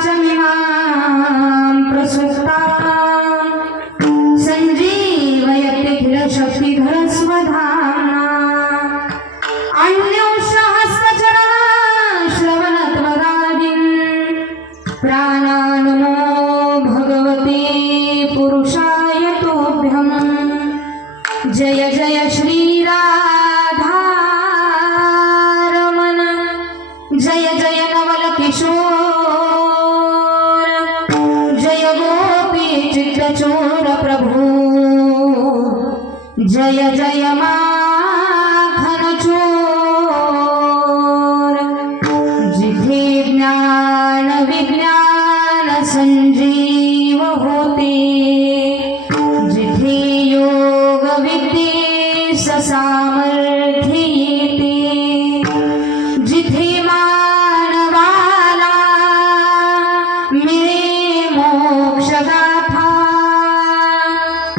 वाचमिमां प्रसुप्तां सञ्जीवयत्यखिलशक्तिधर स्वधाम्ना अन्योष्णहस्तचरणश्रवणत्वदादिं प्राणान्नमो भगवते पुरुषाय तुभ्यं। जय जय श्री राधारमण, जय जय नवल किशोर, जय गोपी चित्तचोर प्रभु, जय जय माखन चोर। जिथे ज्ञान विज्ञान संजीव होते, जिथे योग विद्येस सामर्थ्य येते, जिथे मानवाला मिळे मोक्ष गाथा,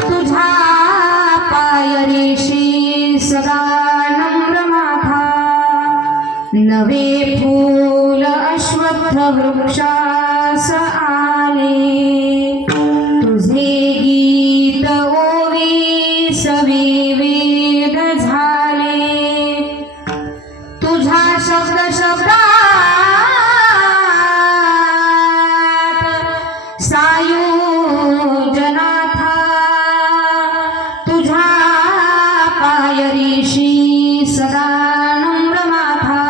तुझा पायरीशी सदा नम्र माथा। नवे फूल अश्वत्थ वृक्षास आले, तुझे गीत ओवीस विविध झाले। तुझा शब्द शब्दात सायुजनाथा, तुझा पायरीशी सदा नम्र माथा।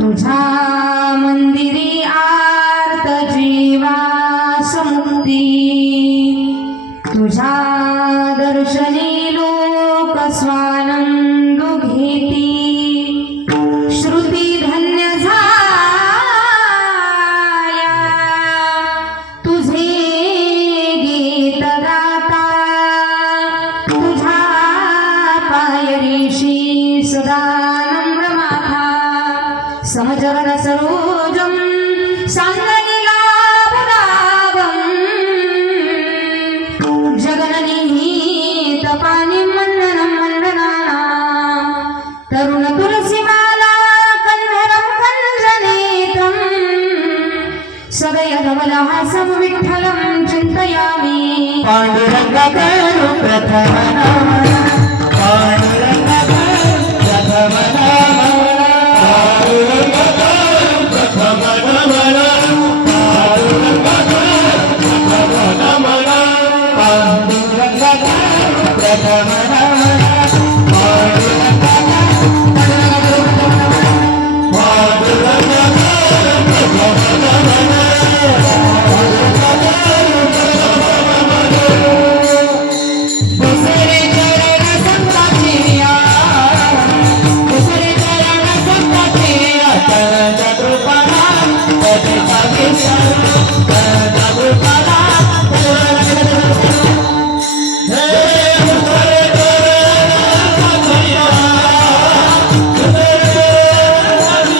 तुझा मंदिरी आर्त जीवास मुक्ती, तुझा दर्शनी लोक स्वानंद घेती। श्रुती धन्य झाल्या तुझे गीत गाता, तुझा पायरीशी सदा नम्र माथा। समचरण सरोजं सांगलीलाभलाभं, जगन्निहित पाणिं मण्डनं मण्डनानां। तरुण तुलसीमाला कन्धरं कञ्जनेत्रं, सदयधवलहासं विठ्ठलं चिन्तयामि। पांडुरंगा करू प्रथम नमन, पांडुरंगा करू प्रथम नमन, पांडुरंगा करू प्रथम नमन, पांडुरंगा करू प्रथम नमन, पांडुरंगा करू प्रथम नमन, पांडुरंगा करू पांडुरंगा करू प्रथम नमन, पांडुरंगा करू प्रथम नमन। दुसरे चरण संताची दुसरे चरण संताची तनच्या कृपाला, त्याचा विचार तनच्या कृपाला। हे दुसरे चरण संताची, दुसरे चरण संताची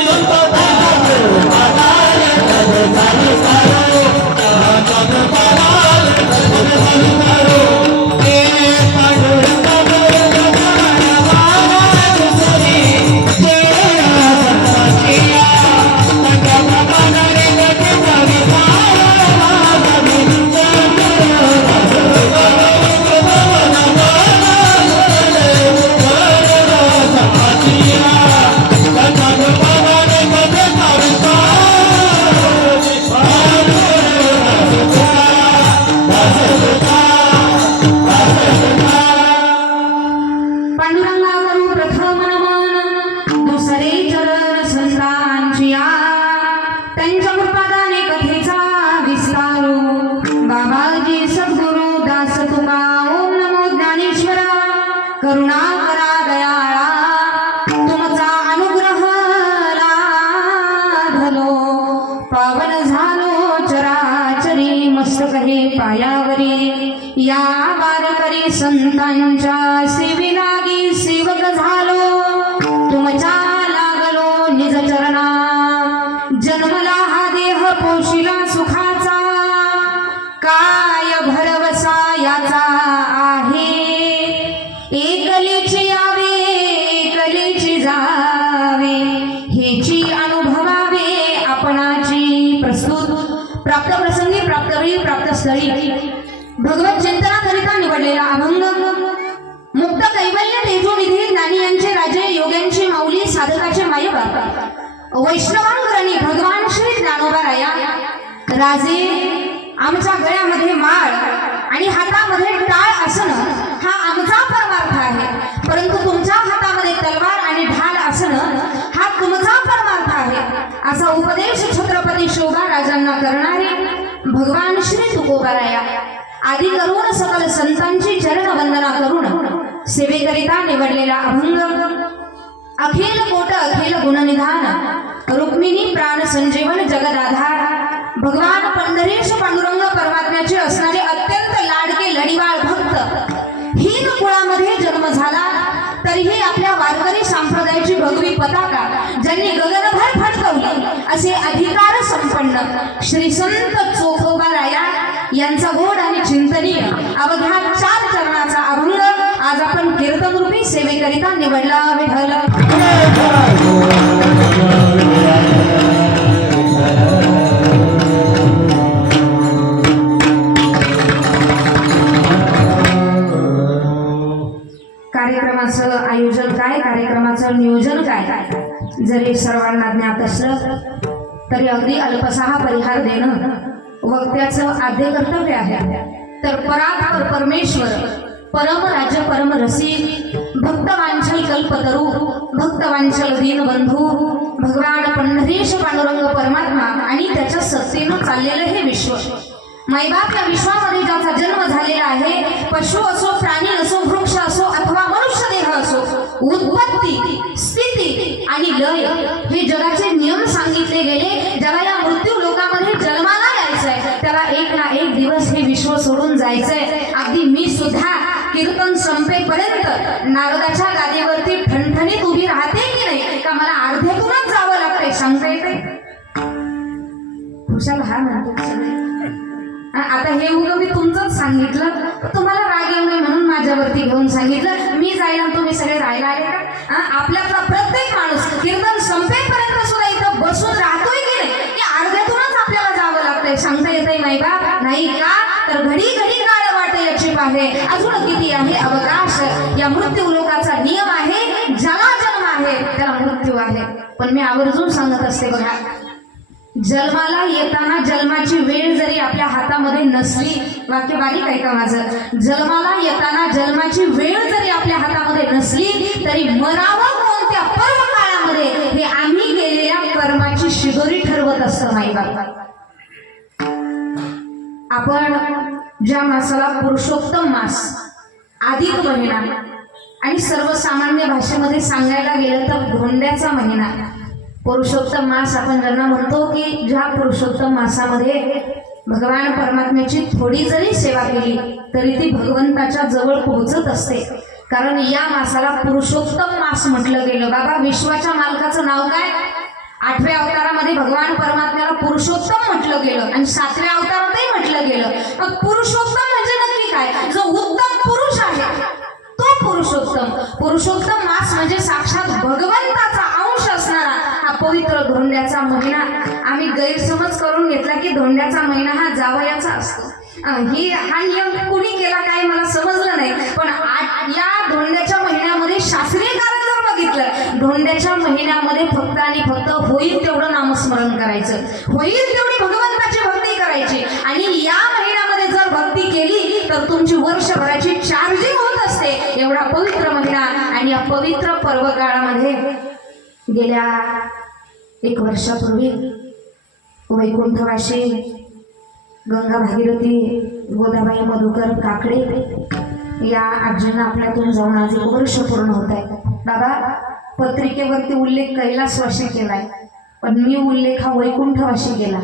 कृपाला, त्याचा विचार तनच्या कृपाला, त्याचा विचार। पांडुरंगा करू प्रथम नमन, दुसरे चरण संतांची त्यांच्या कृपादाने कथेचा विस्तारू। बाबाजी सद्गुरु दास तुका ओम नमो ज्ञानेश्वरा, करुणा करा दयाळा तुमचा अनुग्रह लाभलो। पावन झालो चराचरी मस्तक हे पायावरी, या वारकरी संतांच्या सेवेलागी सेवक झालो। तुमच्या लागलो निज चरणा, जन्मला हा देह पोशिला सुखाचा। काय भरवसा याचा आहे, एकलीची यावे एकलीची जावे, हेची अनुभवावे आपणाची प्रस्तुत प्राप्त प्रसंगी प्राप्त वेळी प्राप्त स्थळी भगवत चिंतनाकरिता निवडलेला अभंग मुक्त कैवल्य तेजोनिधी ज्ञानी यांचे राजे योग्यांची माऊली साधकाचे मायबाप वैष्णवांकरणी भगवान श्री ज्ञानोबाराया राजे आमच्या गळ्यामध्ये माळ आणि हातामध्ये टाळ असणं हा आमचा परमार्थ आहे, परंतु तुमच्या हातामध्ये तलवार आणि ढाल असणं हा तुमचा परमार्थ आहे असा उपदेश छत्रपती शिवबा राजांना करणारे भगवान श्री तुकोबाराया आदी करून सकल संतांची चरण वंदना करून सेवेकरिता निवडलेला अभंग अखिल कोट अखिल गुणनिधान रुक्मिणी प्राण संजीवन जगदाधार भगवान पंढरीश पांडुरंग परमात्म्याचे असणारे अत्यंत लाडके लढीवाळ भक्त हीन कुळामध्ये जन्म झाला तरीही आपल्या वारकरी संप्रदायाची भगवी पताका ज्यांनी गगनभर फडकवली असे अधिकार संपन्न श्री संत चोखोबाराया यांचा गोड आणि चिंतनीय अवघ्या 4 चरणाचा अभंग आज आपण कीर्तन रूपी सेवेकरिता निवडला विठ्ठल। कार्यक्रमाचं आयोजन काय, कार्यक्रमाचं नियोजन काय जरी सर्वांना ज्ञात असलं तरी अगदी अल्पसा परिहार देणं वक्त्याचं आद्य कर्तव्य आहे। तर परात्पर परमेश्वर परम राज्य परम रसिक भक्तवांचल कल्पतरू भक्तवांचल दीनबंधू भगवान पंढरीश पांडुरंग परमात्मा आणि त्याच्या सत्तेनं चाललेलं हे विश्व मायबाप या विश्वामध्ये ज्याचा जन्म झालेला आहे, पशु असो प्राणी असो वृक्ष असो अथवा मनुष्य देह असो, उत्पत्ती स्थिती आणि लय हे जगाचे नियम सांगितले गेले। ज्याला या मृत्यू लोकामध्ये जन्माला यायचंय त्याला एक ना एक दिवस हे विश्व सोडून जायचंय। अगदी मी सुद्धा कीर्तन संपेपर्यंत नारदाच्या गादीवरती ठणठणीत उभी राहते की नाही का मला अर्ध्यातूनच जावं लागतंय सांगता येते खुशाल हा म्हणतो सगळे। आता हे उगं मी तुमचंच सांगितलं, तुम्हाला राग येऊ नये म्हणून माझ्यावरती घेऊन सांगितलं, मी जायला तुम्ही सगळे राहायला आले का? आपल्यातला प्रत्येक माणूस कीर्तन संपेपर्यंत सुद्धा इथं बसून राहतोय की नाही की अर्ध्यातूनच आपल्याला जावं लागतंय सांगता येतंय मायबाप नाही का? तर घडी घडी काळ वाटे याची पाहे अजून किती आहे अवकाश, या मृत्यू लोकाचा नियम आहे, ज्याला जन्म आहे त्याला मृत्यू आहे। पण मी आवर्जून सांगत असते बघा, जन्माला येताना जन्माची वेळ जरी आपल्या हातामध्ये नसली, वाक्य बारीक आहे का माझं, जन्माला येताना जन्माची वेळ जरी आपल्या हातामध्ये नसली तरी मरावं कोणत्या पर्व काळामध्ये हे आम्ही केलेल्या कर्माची शिदोरी ठरवत असतं माईबाप। आपण ज्या मासाला पुरुषोत्तम मास अधिक महिना आणि सर्वसामान्य भाषेमध्ये सांगायला गेलं तर धोंड्याचा महिना पुरुषोत्तम मास आपण ज्यांना म्हणतो की ज्या पुरुषोत्तम मासामध्ये भगवान परमात्म्याची थोडी जरी सेवा केली तरी ती भगवंताच्या जवळ पोहोचत असते, कारण या मासाला पुरुषोत्तम मास म्हटलं गेलं। बाबा विश्वाच्या मालकाचं नाव काय? 8व्या अवतारामध्ये भगवान परमात्म्याला पुरुषोत्तम म्हटलं गेलं आणि 7व्या अवतारातही म्हटलं गेलं। मग पुरुषोत्तम म्हणजे नक्की काय? जो उत्तम पुरुष आहे तो पुरुषोत्तम। पुरुषोत्तम मास म्हणजे साक्षात भगवंताचा अंश असणारा हा पवित्र धोंड्याचा महिना। आम्ही गैरसमज करून घेतला की धोंड्याचा महिना हा जावयाचा असतो, हा नियम कुणी केला काय मला समजलं नाही, पण या धोंड्याच्या महिन्यामध्ये शास्त्रीय कारण जर बघितलं, धोंड्याच्या महिन्यामध्ये फक्त आणि फक्त होईल तेवढं नामस्मरण करायचं, होईल तेवढी भगवंताची भक्ती करायची आणि या महिन्यामध्ये जर भक्ती केली तर तुमची वर्षभराची चार्जिंग होत असते। एवढा पवित्र महिना आणि या पवित्र पर्व काळामध्ये गेल्या 1 वर्षापूर्वी वैकुंठवाशी गंगा भागीरथी गोदाबाई मधुकर काकडे या आजींना आपल्यातून जाऊन आज 1 वर्ष पूर्ण होत आहे। बाबा पत्रिकेवरती उल्लेख कैलासवाशी केलाय, पण मी उल्लेख हा वैकुंठवाशी केला,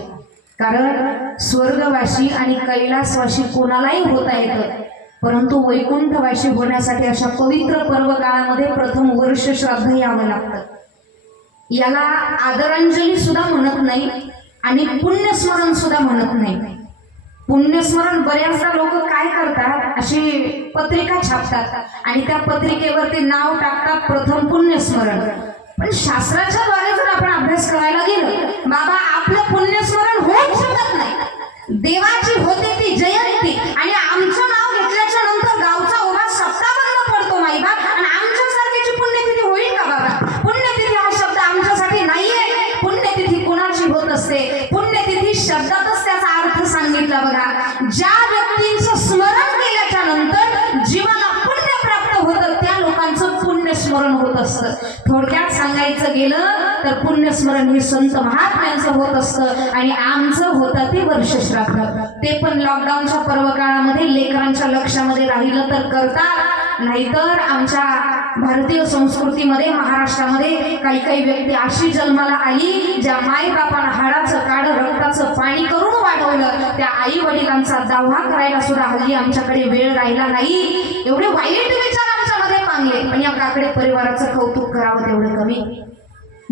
कारण स्वर्गवासी आणि कैलासवासी कोणालाही होता येतं, परंतु वैकुंठवासी होण्यासाठी अशा पवित्र पर्व काळामध्ये प्रथम वर्ष श्राद्ध यावं लागतं। याला आदरांजली सुद्धा म्हणत नाही आणि पुण्यस्मरण सुद्धा म्हणत नाही। पुण्यस्मरण बऱ्याचदा लोक काय करतात, अशी पत्रिका छापतात आणि त्या पत्रिकेवरती नाव टाकतात प्रथम पुण्यस्मरण, पण शास्त्राच्या द्वारे जर आपण अभ्यास करायला गेलो बाबा आपलं पुण्यस्मरण होऊच शकत नाही। देवाची होते ती जयंती आणि आमचं नाव घेतल्याच्या नंतर गावचा उभा सप्ताह बंद पडतो माईबाप आणि आमच्यासारख्याची पुण्यतिथी होईल का बाबा? पुण्यतिथी हा शब्द आमच्यासाठी नाहीये. पुण्यतिथी कुणाची होत असते? पुण्यतिथी शब्दातच त्याचा अर्थ सांगितला बघा. ज्या व्यक्तींचं स्मरण केल्याच्या नंतर जीवाला पुण्य प्राप्त होतं त्या लोकांचं पुण्य स्मरण होत असतं. थोडक्यात सांगायचं गेलं तर पुण्यस्मरण हे संत महात्म्यांचं होत असतं आणि आमचं होतं ते वर्षश्राद्ध. ते पण लॉकडाऊनच्या पर्व काळामध्ये लेकरांच्या लक्षामध्ये राहिलं तर करतात, नाहीतर आमच्या भारतीय संस्कृतीमध्ये महाराष्ट्रामध्ये काही काही व्यक्ती अशी जन्माला आली ज्या मायबापानं हाडाचं काढ रक्ताचं पाणी करून वाढवलं. त्या आई वडिलांचा दावा करायला सुद्धा हल्ली आमच्याकडे वेळ राहिला नाही. एवढे वाईट विचार आमच्यामध्ये पांगले, पण या काकडे परिवाराचं कौतुक करावं तेवढं कमी.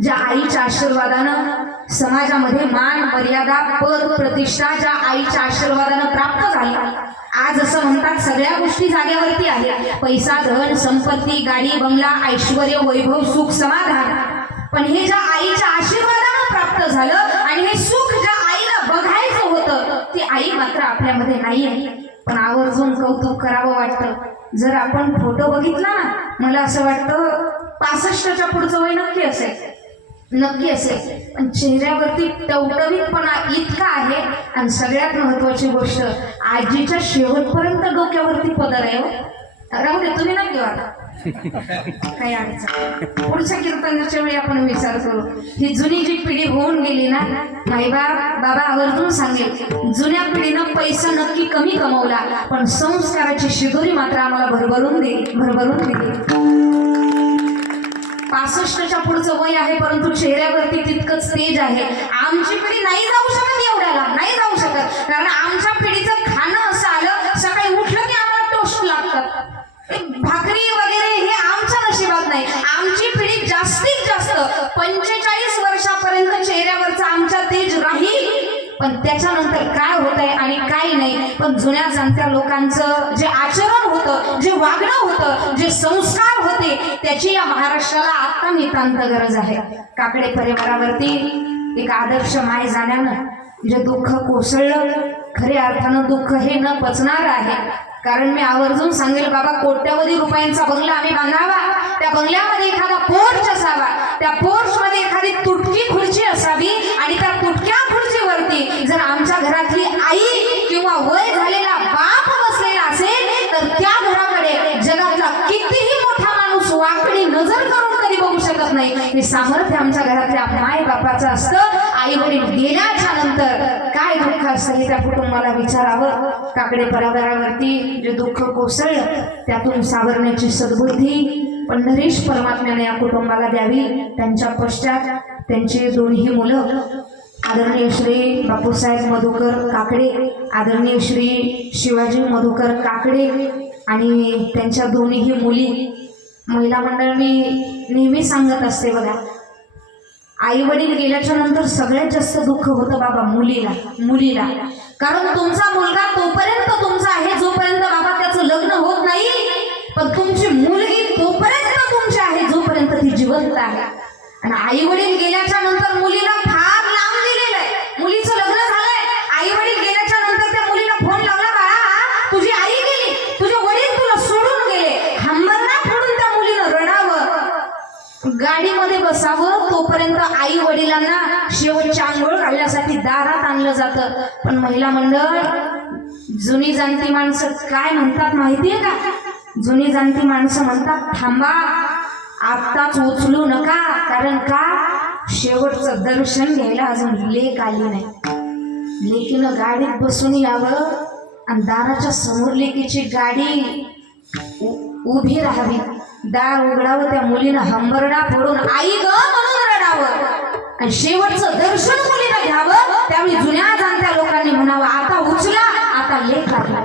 ज्या आईच्या आशीर्वादानं समाजामध्ये मान मर्यादा पद प्रतिष्ठा ज्या आईच्या आशीर्वादानं प्राप्त झाली. आज असं म्हणतात सगळ्या गोष्टी जागेवरती आहेत, पैसा धन संपत्ती गाडी बंगला ऐश्वर्य वैभव सुख समाधान, पण हे ज्या आईच्या आशीर्वादानं प्राप्त झालं आणि हे सुख ज्या आईला बघायचं होतं ती आई मात्र आपल्यामध्ये नाही आहे. पण आवर्जून कौतुक करावं वाटतं. जर आपण फोटो बघितला ना, मला असं वाटतं 65च्या पुढचं वय नक्की असेल, नक्की असेल, पण चेहऱ्यावरती टवटवीतपणा इतका आहे. आणि सगळ्यात महत्वाची गोष्ट, आजीच्या शेवटपर्यंत डोक्यावरती पदर आहे. राहू दे, तुम्ही नक्की वाटा काही अडचण. पुढच्या कीर्तनाच्या वेळी आपण विचार करू. ही जुनी जी पिढी होऊन गेली ना, बाबा आवर्जून सांगेल, जुन्या पिढीनं पैसा नक्की कमी कमवला, पण संस्काराची शिदोरी मात्र आम्हाला भरभरून दिली. 65च्या पुढचं वय आहे, परंतु चेहऱ्यावरती तितकंच तेज आहे. आमची पिढी नाही जाऊ शकत एवढ्याला, नाही जाऊ शकत, कारण आमच्या पिढीचं खाणं असं आलं, सकाळी उठलं की आम्हाला टोस्ट लागतात, भाकरी वगैरे हे आमच्या नशिबात नाही. आमची पिढी जास्तीत जास्त 45 वर्षापर्यंत चेहऱ्यावरचा आमचा तेज राहील, पण त्याच्यानंतर काय होत आहे आणि काय नाही. पण जुन्या जाणत्या लोकांचं जे आचरण होतं, जे वागणं होतं, जे संस्कार होते, त्याची या महाराष्ट्राला आता नितांत गरज आहे. काकडे परिवारावरती एक आदर्श माय जाण्यानं जे दुःख कोसळलं, खऱ्या अर्थानं दुःख हे न पचणार आहे. कारण मी आवर्जून सांगेल बाबा, कोट्यवधी रुपयांचा बंगला आम्ही बांधावा, त्या बंगल्यामध्ये एखादा पोर्च असावा, त्या पोर्चमध्ये एखादी तुटकी खुर्ची असावी आणि त्या तुटक्या खुर्चीवरती जर आमच्या घरातली आई किंवा वय झालेला बाप बसलेला असेल तर त्या घराकडे जगातला कितीही मोठा माणूस वाकडी नजर करून कधी बघू शकत नाही. हे सामर्थ्य आमच्या घरातल्या माय बापाचं असतं. आई वडील गेल्याच्या नंतर काय दुःख असतं हे त्या कुटुंबाला विचारावं. काकडे परिवारावरती जे दुःख कोसळलं त्यातून सावरण्याची सद्बुद्धी पंढरीश परमात्म्याने या कुटुंबाला द्यावी. त्यांच्या पश्चात त्यांची दोन्ही मुलं आदरणीय श्री बापूसाहेब मधुकर काकडे, आदरणीय श्री शिवाजी मधुकर काकडे आणि त्यांच्या दोन्ही मुली. महिला मंडळ मी नेहमी सांगत असते बघा, आई वडील गेल्याच्या नंतर सगळ्यात जास्त दुःख होतं बाबा मुलीला. कारण तुमचा मुलगा तोपर्यंत तुमचा आहे जोपर्यंत बाबा त्याचं लग्न होत नाही, पण तुमची मुलगी तोपर्यंत तुमची आहे जोपर्यंत ती जिवंत आहे. आणि आई वडील गेल्याच्या नंतर मुलीला फार लांब दिलेलं आहे. मुलीचं लग्न झालंय, आई वडील गेल्याच्या नंतर त्या मुलीला फोन लावला, बाळा तुझी आई गेली, तुझे वडील तुला सोडून गेले, हंबरडा फोडून त्या मुलीनं रडावं, गाडीमध्ये बसावं. तोपर्यंत आई वडिलांना शेवटची आंघोळ घालण्यासाठी दारात आणलं जातं. पण महिला मंडळ, जुनी जाणती माणसं काय म्हणतात माहितीये का? जुनी जाणती माणसं म्हणतात, थांबा आत्ताच उचलू नका, कारण का शेवटचं दर्शन घ्यायला अजून लेक आली नाही. लेकीनं गाडीत बसून यावं आणि दाराच्या समोर लेकीची गाडी उभी राहावी, दार उघडावं, त्या मुलीनं हंबरडा फोडून आई ग म्हणून रडावं आणि शेवटचं दर्शन मुलीनं घ्यावं. त्यावेळी जुन्या जाणत्या लोकांनी म्हणावं, आता उचला, आता लेक आला.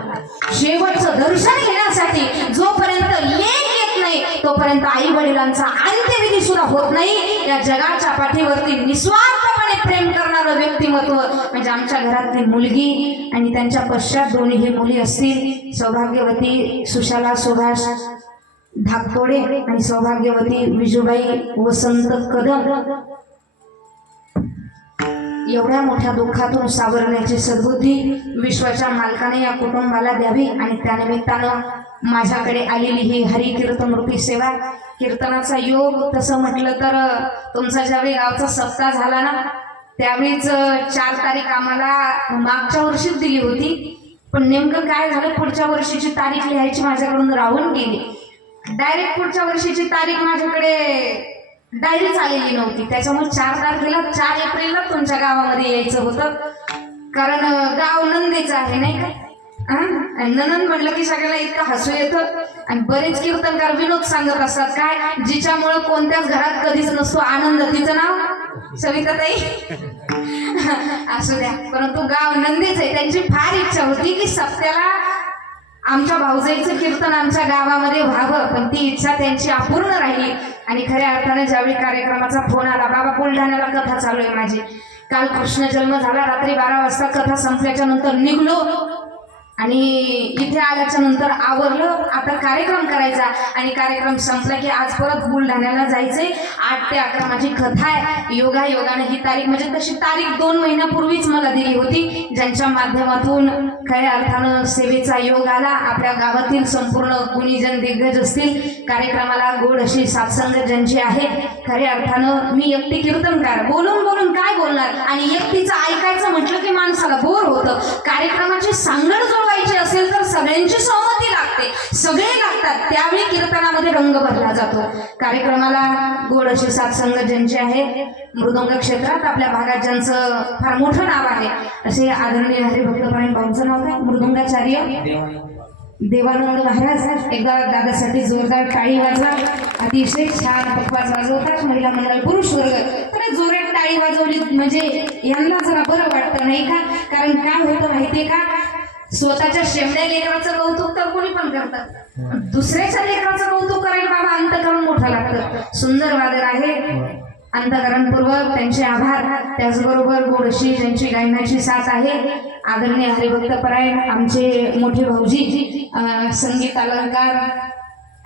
शेवटचं दर्शन घेण्यासाठी जोपर्यंत लेक येत नाही तोपर्यंत आई वडिलांचा अंत्यविधी सुद्धा होत नाही. या जगाच्या पाठीवरती निस्वार्थपणे प्रेम करणारं व्यक्तिमत्व म्हणजे आमच्या घरातली मुलगी आणि त्यांच्या पश्चात दोन्ही मुली असतील, सौभाग्यवती सुशाला सुभाष धाकतोडे आणि सौभाग्यवती विजूबाई वसंत कदम. एवढ्या मोठ्या दुःखातून सावरण्याची सद्बुद्धी विश्वाच्या मालकाने या कुटुंबाला द्यावी आणि त्यानिमित्तानं माझ्याकडे आलेली ही हरी कीर्तन रूपी सेवा, कीर्तनाचा योग तसं म्हटलं तर तुमचा ज्यावेळी गावचा सप्ताह झाला ना त्यावेळीच 4 तारीख आम्हाला मागच्या वर्षीच दिली होती, पण नेमकं काय झालं पुढच्या वर्षीची तारीख लिहायची माझ्याकडून राहून गेली. डायरेक्ट पुढच्या वर्षीची तारीख माझ्याकडे डायरीच आलेली नव्हती. त्याच्यामुळे 4 तारखेला 4 एप्रिलला तुमच्या गावामध्ये यायचं होतं, कारण गाव नंदीचं आहे नाही का. आणि ननंद म्हणलं की सगळ्याला इतकं हसू येतं. आणि बरेच कीर्तनकार विनोद सांगत असतात काय, जिच्यामुळं कोणत्याच घरात कधीच नसतो आनंद, तिचं नाव सविताताई. असू द्या, परंतु गाव नंदीच आहे. त्यांची फार इच्छा होती की सप्त्याला आमच्या भाऊजाईचं कीर्तन आमच्या गावामध्ये व्हावं, पण ती इच्छा त्यांची अपूर्ण राहिली. आणि खऱ्या अर्थाने ज्यावेळी कार्यक्रमाचा फोन आला, बाबा बुलढाण्याला कथा चालू आहे माझी, काल कृष्ण जन्म झाला, रात्री 12 वाजता कथा संपल्याच्या नंतर निघलो आणि इथे आल्याच्या नंतर आवरलं, आता कार्यक्रम करायचा. आणि कार्यक्रम संपला की आज परत बुलढाण्याला जायचंय. 8 ते 11 माझी कथा आहे. योगायोगाने ही तारीख, म्हणजे तशी तारीख 2 महिन्यापूर्वीच मला दिली होती, ज्यांच्या माध्यमातून खऱ्या अर्थानं सेवेचा योग आला. आपल्या गावातील संपूर्ण गुणीजन दिग्गज असतील, कार्यक्रमाला गोड अशी सात्संगत ज्यांची आहे. खऱ्या अर्थानं मी एकटी कीर्तनकार, बोलून बोलून काय बोलणार, आणि एकटीचं ऐकायचं म्हटलं की माणसाला बोर होतं. कार्यक्रमाची सांगड जुळवायची असेल तर सगळ्यांची सहमती लागते, सगळे लागतात, त्यावेळी कीर्तनामध्ये रंग भरला जातो. कार्यक्रमाला गोड अशी सात्संगत ज्यांची आहे, मृदंग क्षेत्रात आपल्या भागात ज्यांचं फार मोठं नाव आहे असे आदरणीय हरिभक्तपरायण भाऊंचं नाव काय, मृदंगाचार्य देवानंद महाराज. एकदा दादासाठी जोरदार टाळी वाजवा. अतिशय छान पकवाज वाजवतात महिला मंडळ, पुरुष वर्ग तर जोरात टाळी वाजवली म्हणजे यांना जरा बरं वाटतं नाही का. कारण काय होतं माहितीये का, स्वतःच्या शेवड्या लेकराचं कौतुक तर कोणी पण करतात, दुसऱ्याच्या लेकराचं कौतुक करायला बाबा अंतकरण मोठं लागतं. सुंदर वादन आहे, अंतकरणपूर्वक त्यांचे आभार. त्याचबरोबर गोडशी ज्यांची गायनाची साथ आहे, आदरणीय हरिभक्तपरायण आमचे मोठे भाऊजी संगीत अलंकार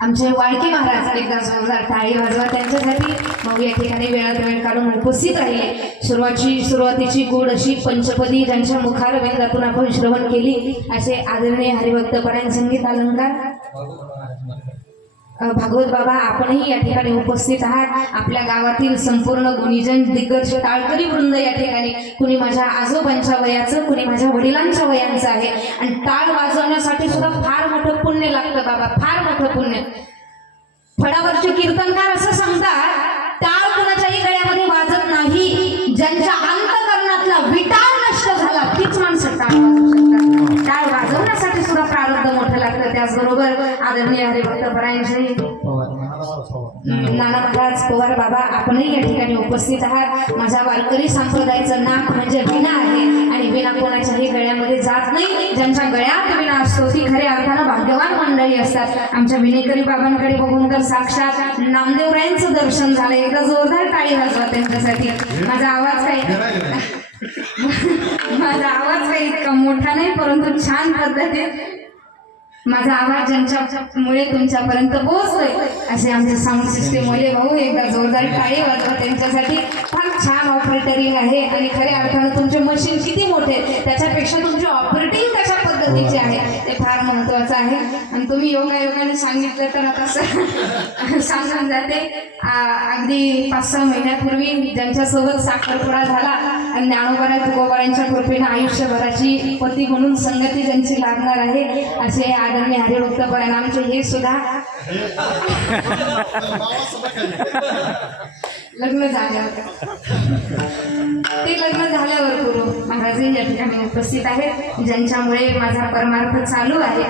आमचे वाळके महाराज, एकदा जोरदार टाळी वाजवा त्यांच्यासाठी. भाऊ या ठिकाणी वेळात वेळ काढून उपस्थित राहिले. सुरुवातीची गोड अशी पंचपदी ज्यांच्या मुखारविंदातून आपण श्रवण केली असे आदरणीय हरिभक्तपरायण संगीत अलंकार भागवत बाबा आपणही या ठिकाणी उपस्थित आहात. आपल्या गावातील संपूर्ण गुणीजन दिग्गज टाळकरी वृंद या ठिकाणी, कुणी माझ्या आजोबांच्या वयाचं, कुणी माझ्या वडिलांच्या वयांचं आहे. आणि टाळ वाजवण्यासाठी सुद्धा फार मोठं पुण्य लागतं बाबा, फार मोठं पुण्य. फळावरचे कीर्तनकार असं सांगतात, टाळ कुणाच्याही गळ्यामध्ये वाजत नाही, ज्यांच्या अंतकरणातला विटाळ नष्ट झाला तीच माणसं टाळ वाजवू शकतात. टाळ वाजवण्यासाठी सुद्धा प्रारब्ध मोठं लागतं. त्याचबरोबर आदरणीय हरिभक्तपरायण श्री नाना महाराज पवार बाबा आपणही या ठिकाणी उपस्थित आहात. माझ्या वारकरी संप्रदायाचं नाक म्हणजे विणा आहे, आणि विणा कोणाच्याही गळ्यामध्ये जात नाही. ज्यांच्या गळ्यात विणा असतो ती खऱ्या अर्थानं भाग्यवान मंडळी असतात. आमच्या विनेकरी बाबांकडे बघून तर साक्षात नामदेवरायांचं दर्शन झालं. एकदा जोरदार टाळी वाजवा त्यांच्यासाठी. माझा आवाज काही इतका मोठा नाही, परंतु छान पद्धतीत माझा आवाज ज्यांच्यामुळे तुमच्यापर्यंत पोहोचतोय असे आमचे साऊंड सिस्टीम वाले भाऊ, एकदा जोरदार टाळी वाजवा त्यांच्यासाठी. फार छान ऑपरेटरिंग आहे, आणि खऱ्या अर्थानं तुमचे मशीन किती मोठे त्याच्यापेक्षा तुमची ऑपरेटिंग कशा पद्धतीची आहे ते फार महत्वाचं आहे. आणि तुम्ही योगायोगाने सांगितलं तर आता सांगून जाते. अगदी 5-6 महिन्यापूर्वी ज्यांच्यासोबत साखरपुडा झाला आणि ज्ञानोबा तुकोबारांच्या कृपेनं आयुष्यभराची पती म्हणून संगती ज्यांची लागणार आहे असे आदरणीय हरिभक्तपरायण आमचे हे सुद्धा लग्न झाल्यावर, ते लग्न झाल्यावर गुरु महाराजही या ठिकाणी उपस्थित आहेत, ज्यांच्यामुळे माझा परमार्थ चालू आहे.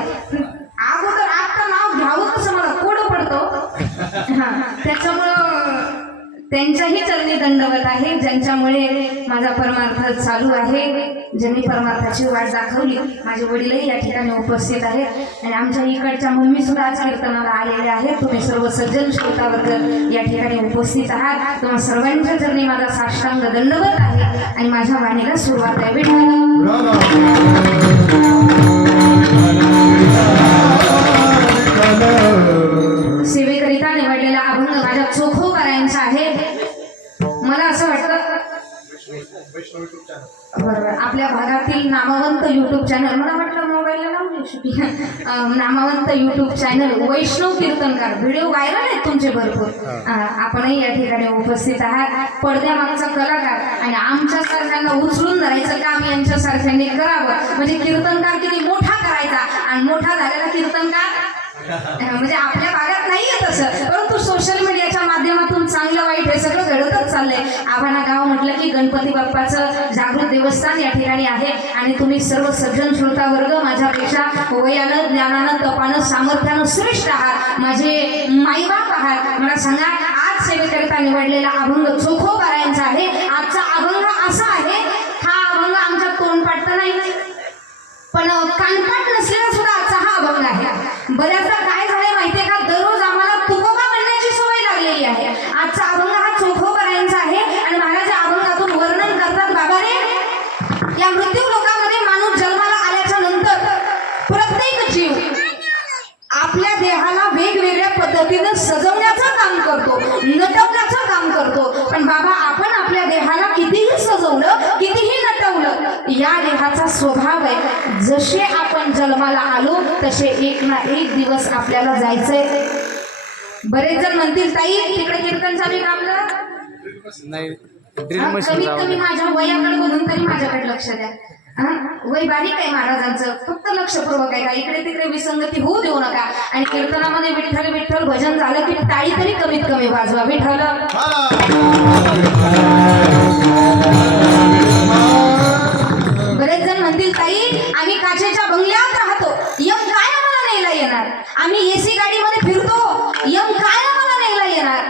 अगोदर आता नाव घ्यावं कसं मला कोड पडतो, त्याच्यामुळं त्यांच्याही चरणी दंडवत आहे, ज्यांच्यामुळे माझा परमार्थ चालू आहे. ज्यांनी परमार्थाची वाट दाखवली माझे वडीलही या ठिकाणी उपस्थित आहेत, आणि आमच्या इकडच्या मम्मी सुद्धा आज कीर्तनाला आलेल्या आहेत. तुम्ही सर्व सज्जन श्रोतावर्ग या ठिकाणी उपस्थित आहात. तुम्हा सर्वांच्या चरणी माझा साष्टांग दंडवत आहे, आणि माझ्या वाणीला सुरुवात आहे. सेवेकरिता निवडलेला अभंग माझ्या चोखोबारायांचा आहे. मला असं वाटतं महाराष्ट्रातील नामवंत यूट्यूब चॅनल, मला वाटलं मोबाईलला लावली शूटिंग, नामवंत यूट्यूब चॅनल वैष्णव कीर्तनकार, व्हिडिओ व्हायरल आहेत तुमचे भरपूर. आपणही या ठिकाणी उपस्थित आहात, पडद्यामागचा कलाकार, आणि आमच्या सारख्यांना उचलून धरायचं काम यांच्या सारख्यांनी करावं. म्हणजे कीर्तनकार किती मोठा करायचा, आणि मोठा झालेला कीर्तनकार म्हणजे आपल्या भागात नाहीये तसं, परंतु सोशल मीडियाच्या माध्यमातून चांगलं वाईट हे सगळं घडतच चाललंय. आव्हाना गाव म्हटलं की गणपती बाप्पाचं जागृत देवस्थान या ठिकाणी आहे, आणि तुम्ही सर्व सज्जन श्रोता वर्ग माझ्यापेक्षा वयानं, ज्ञानानं, तपानं, सामर्थ्यानं श्रेष्ठ आहात, माझे माईबाप आहात. मला सांगा, आज सेवेकरिता निवडलेला अभंग चोखोबारायांचा आहे. आजचा अभंग असा आहे, हा अभंग आमच्या तोंडपाठ तर नाही, पण कानपाठ नसलेला सुद्धा आजचा हा अभंग आहे. बऱ्याचदा काय झालंय माहितीये का, दररोज आम्हाला तुकोबा म्हणण्याची सवय लागलेली आहे. आजचा अभंग हा चोखोबारायांचा आहे, आणि महाराज अभंगातून वर्णन करतात, बाबा रे, या मृत्यू लोकांमध्ये माणूस जन्माला आल्याच्या नंतर प्रत्येक जीव आपल्या देहाला वेगवेगळ्या पद्धतीनं सजवण्याचं काम करतो, नटवण्याचं काम करतो. पण बाबा, आपण आपल्या देहाला कितीही सजवलं, कितीही नटवलं, या देहाचा स्वभाव आहे, जसे आपण जन्माला आलो तसे एक ना एक दिवस आपल्याला जायचंय. बरेच जण म्हणतील, ताई तिकडे कीर्तन चालू आहे आपलं नाही, कमीत कमी माझ्या वयाकडे बघून तरी माझ्याकडे लक्ष द्या. वय बारीक आहे महाराजांचं, फक्त लक्षपूर्वक आहे का, इकडे तिकडे विसंगती होऊ देऊ नका. आणि कीर्तनामध्ये विठ्ठल विठ्ठल भजन झालं की टाळी तरी कमीत कमी वाजवा. विठ्ठल. बरेच जण म्हणतील, ताई आम्ही काचेच्या बंगल्यात राहतो, यम काय आम्हाला न्यायला येणार, आम्ही एसी गाडीमध्ये फिरतो, यम काय आम्हाला न्यायला येणार.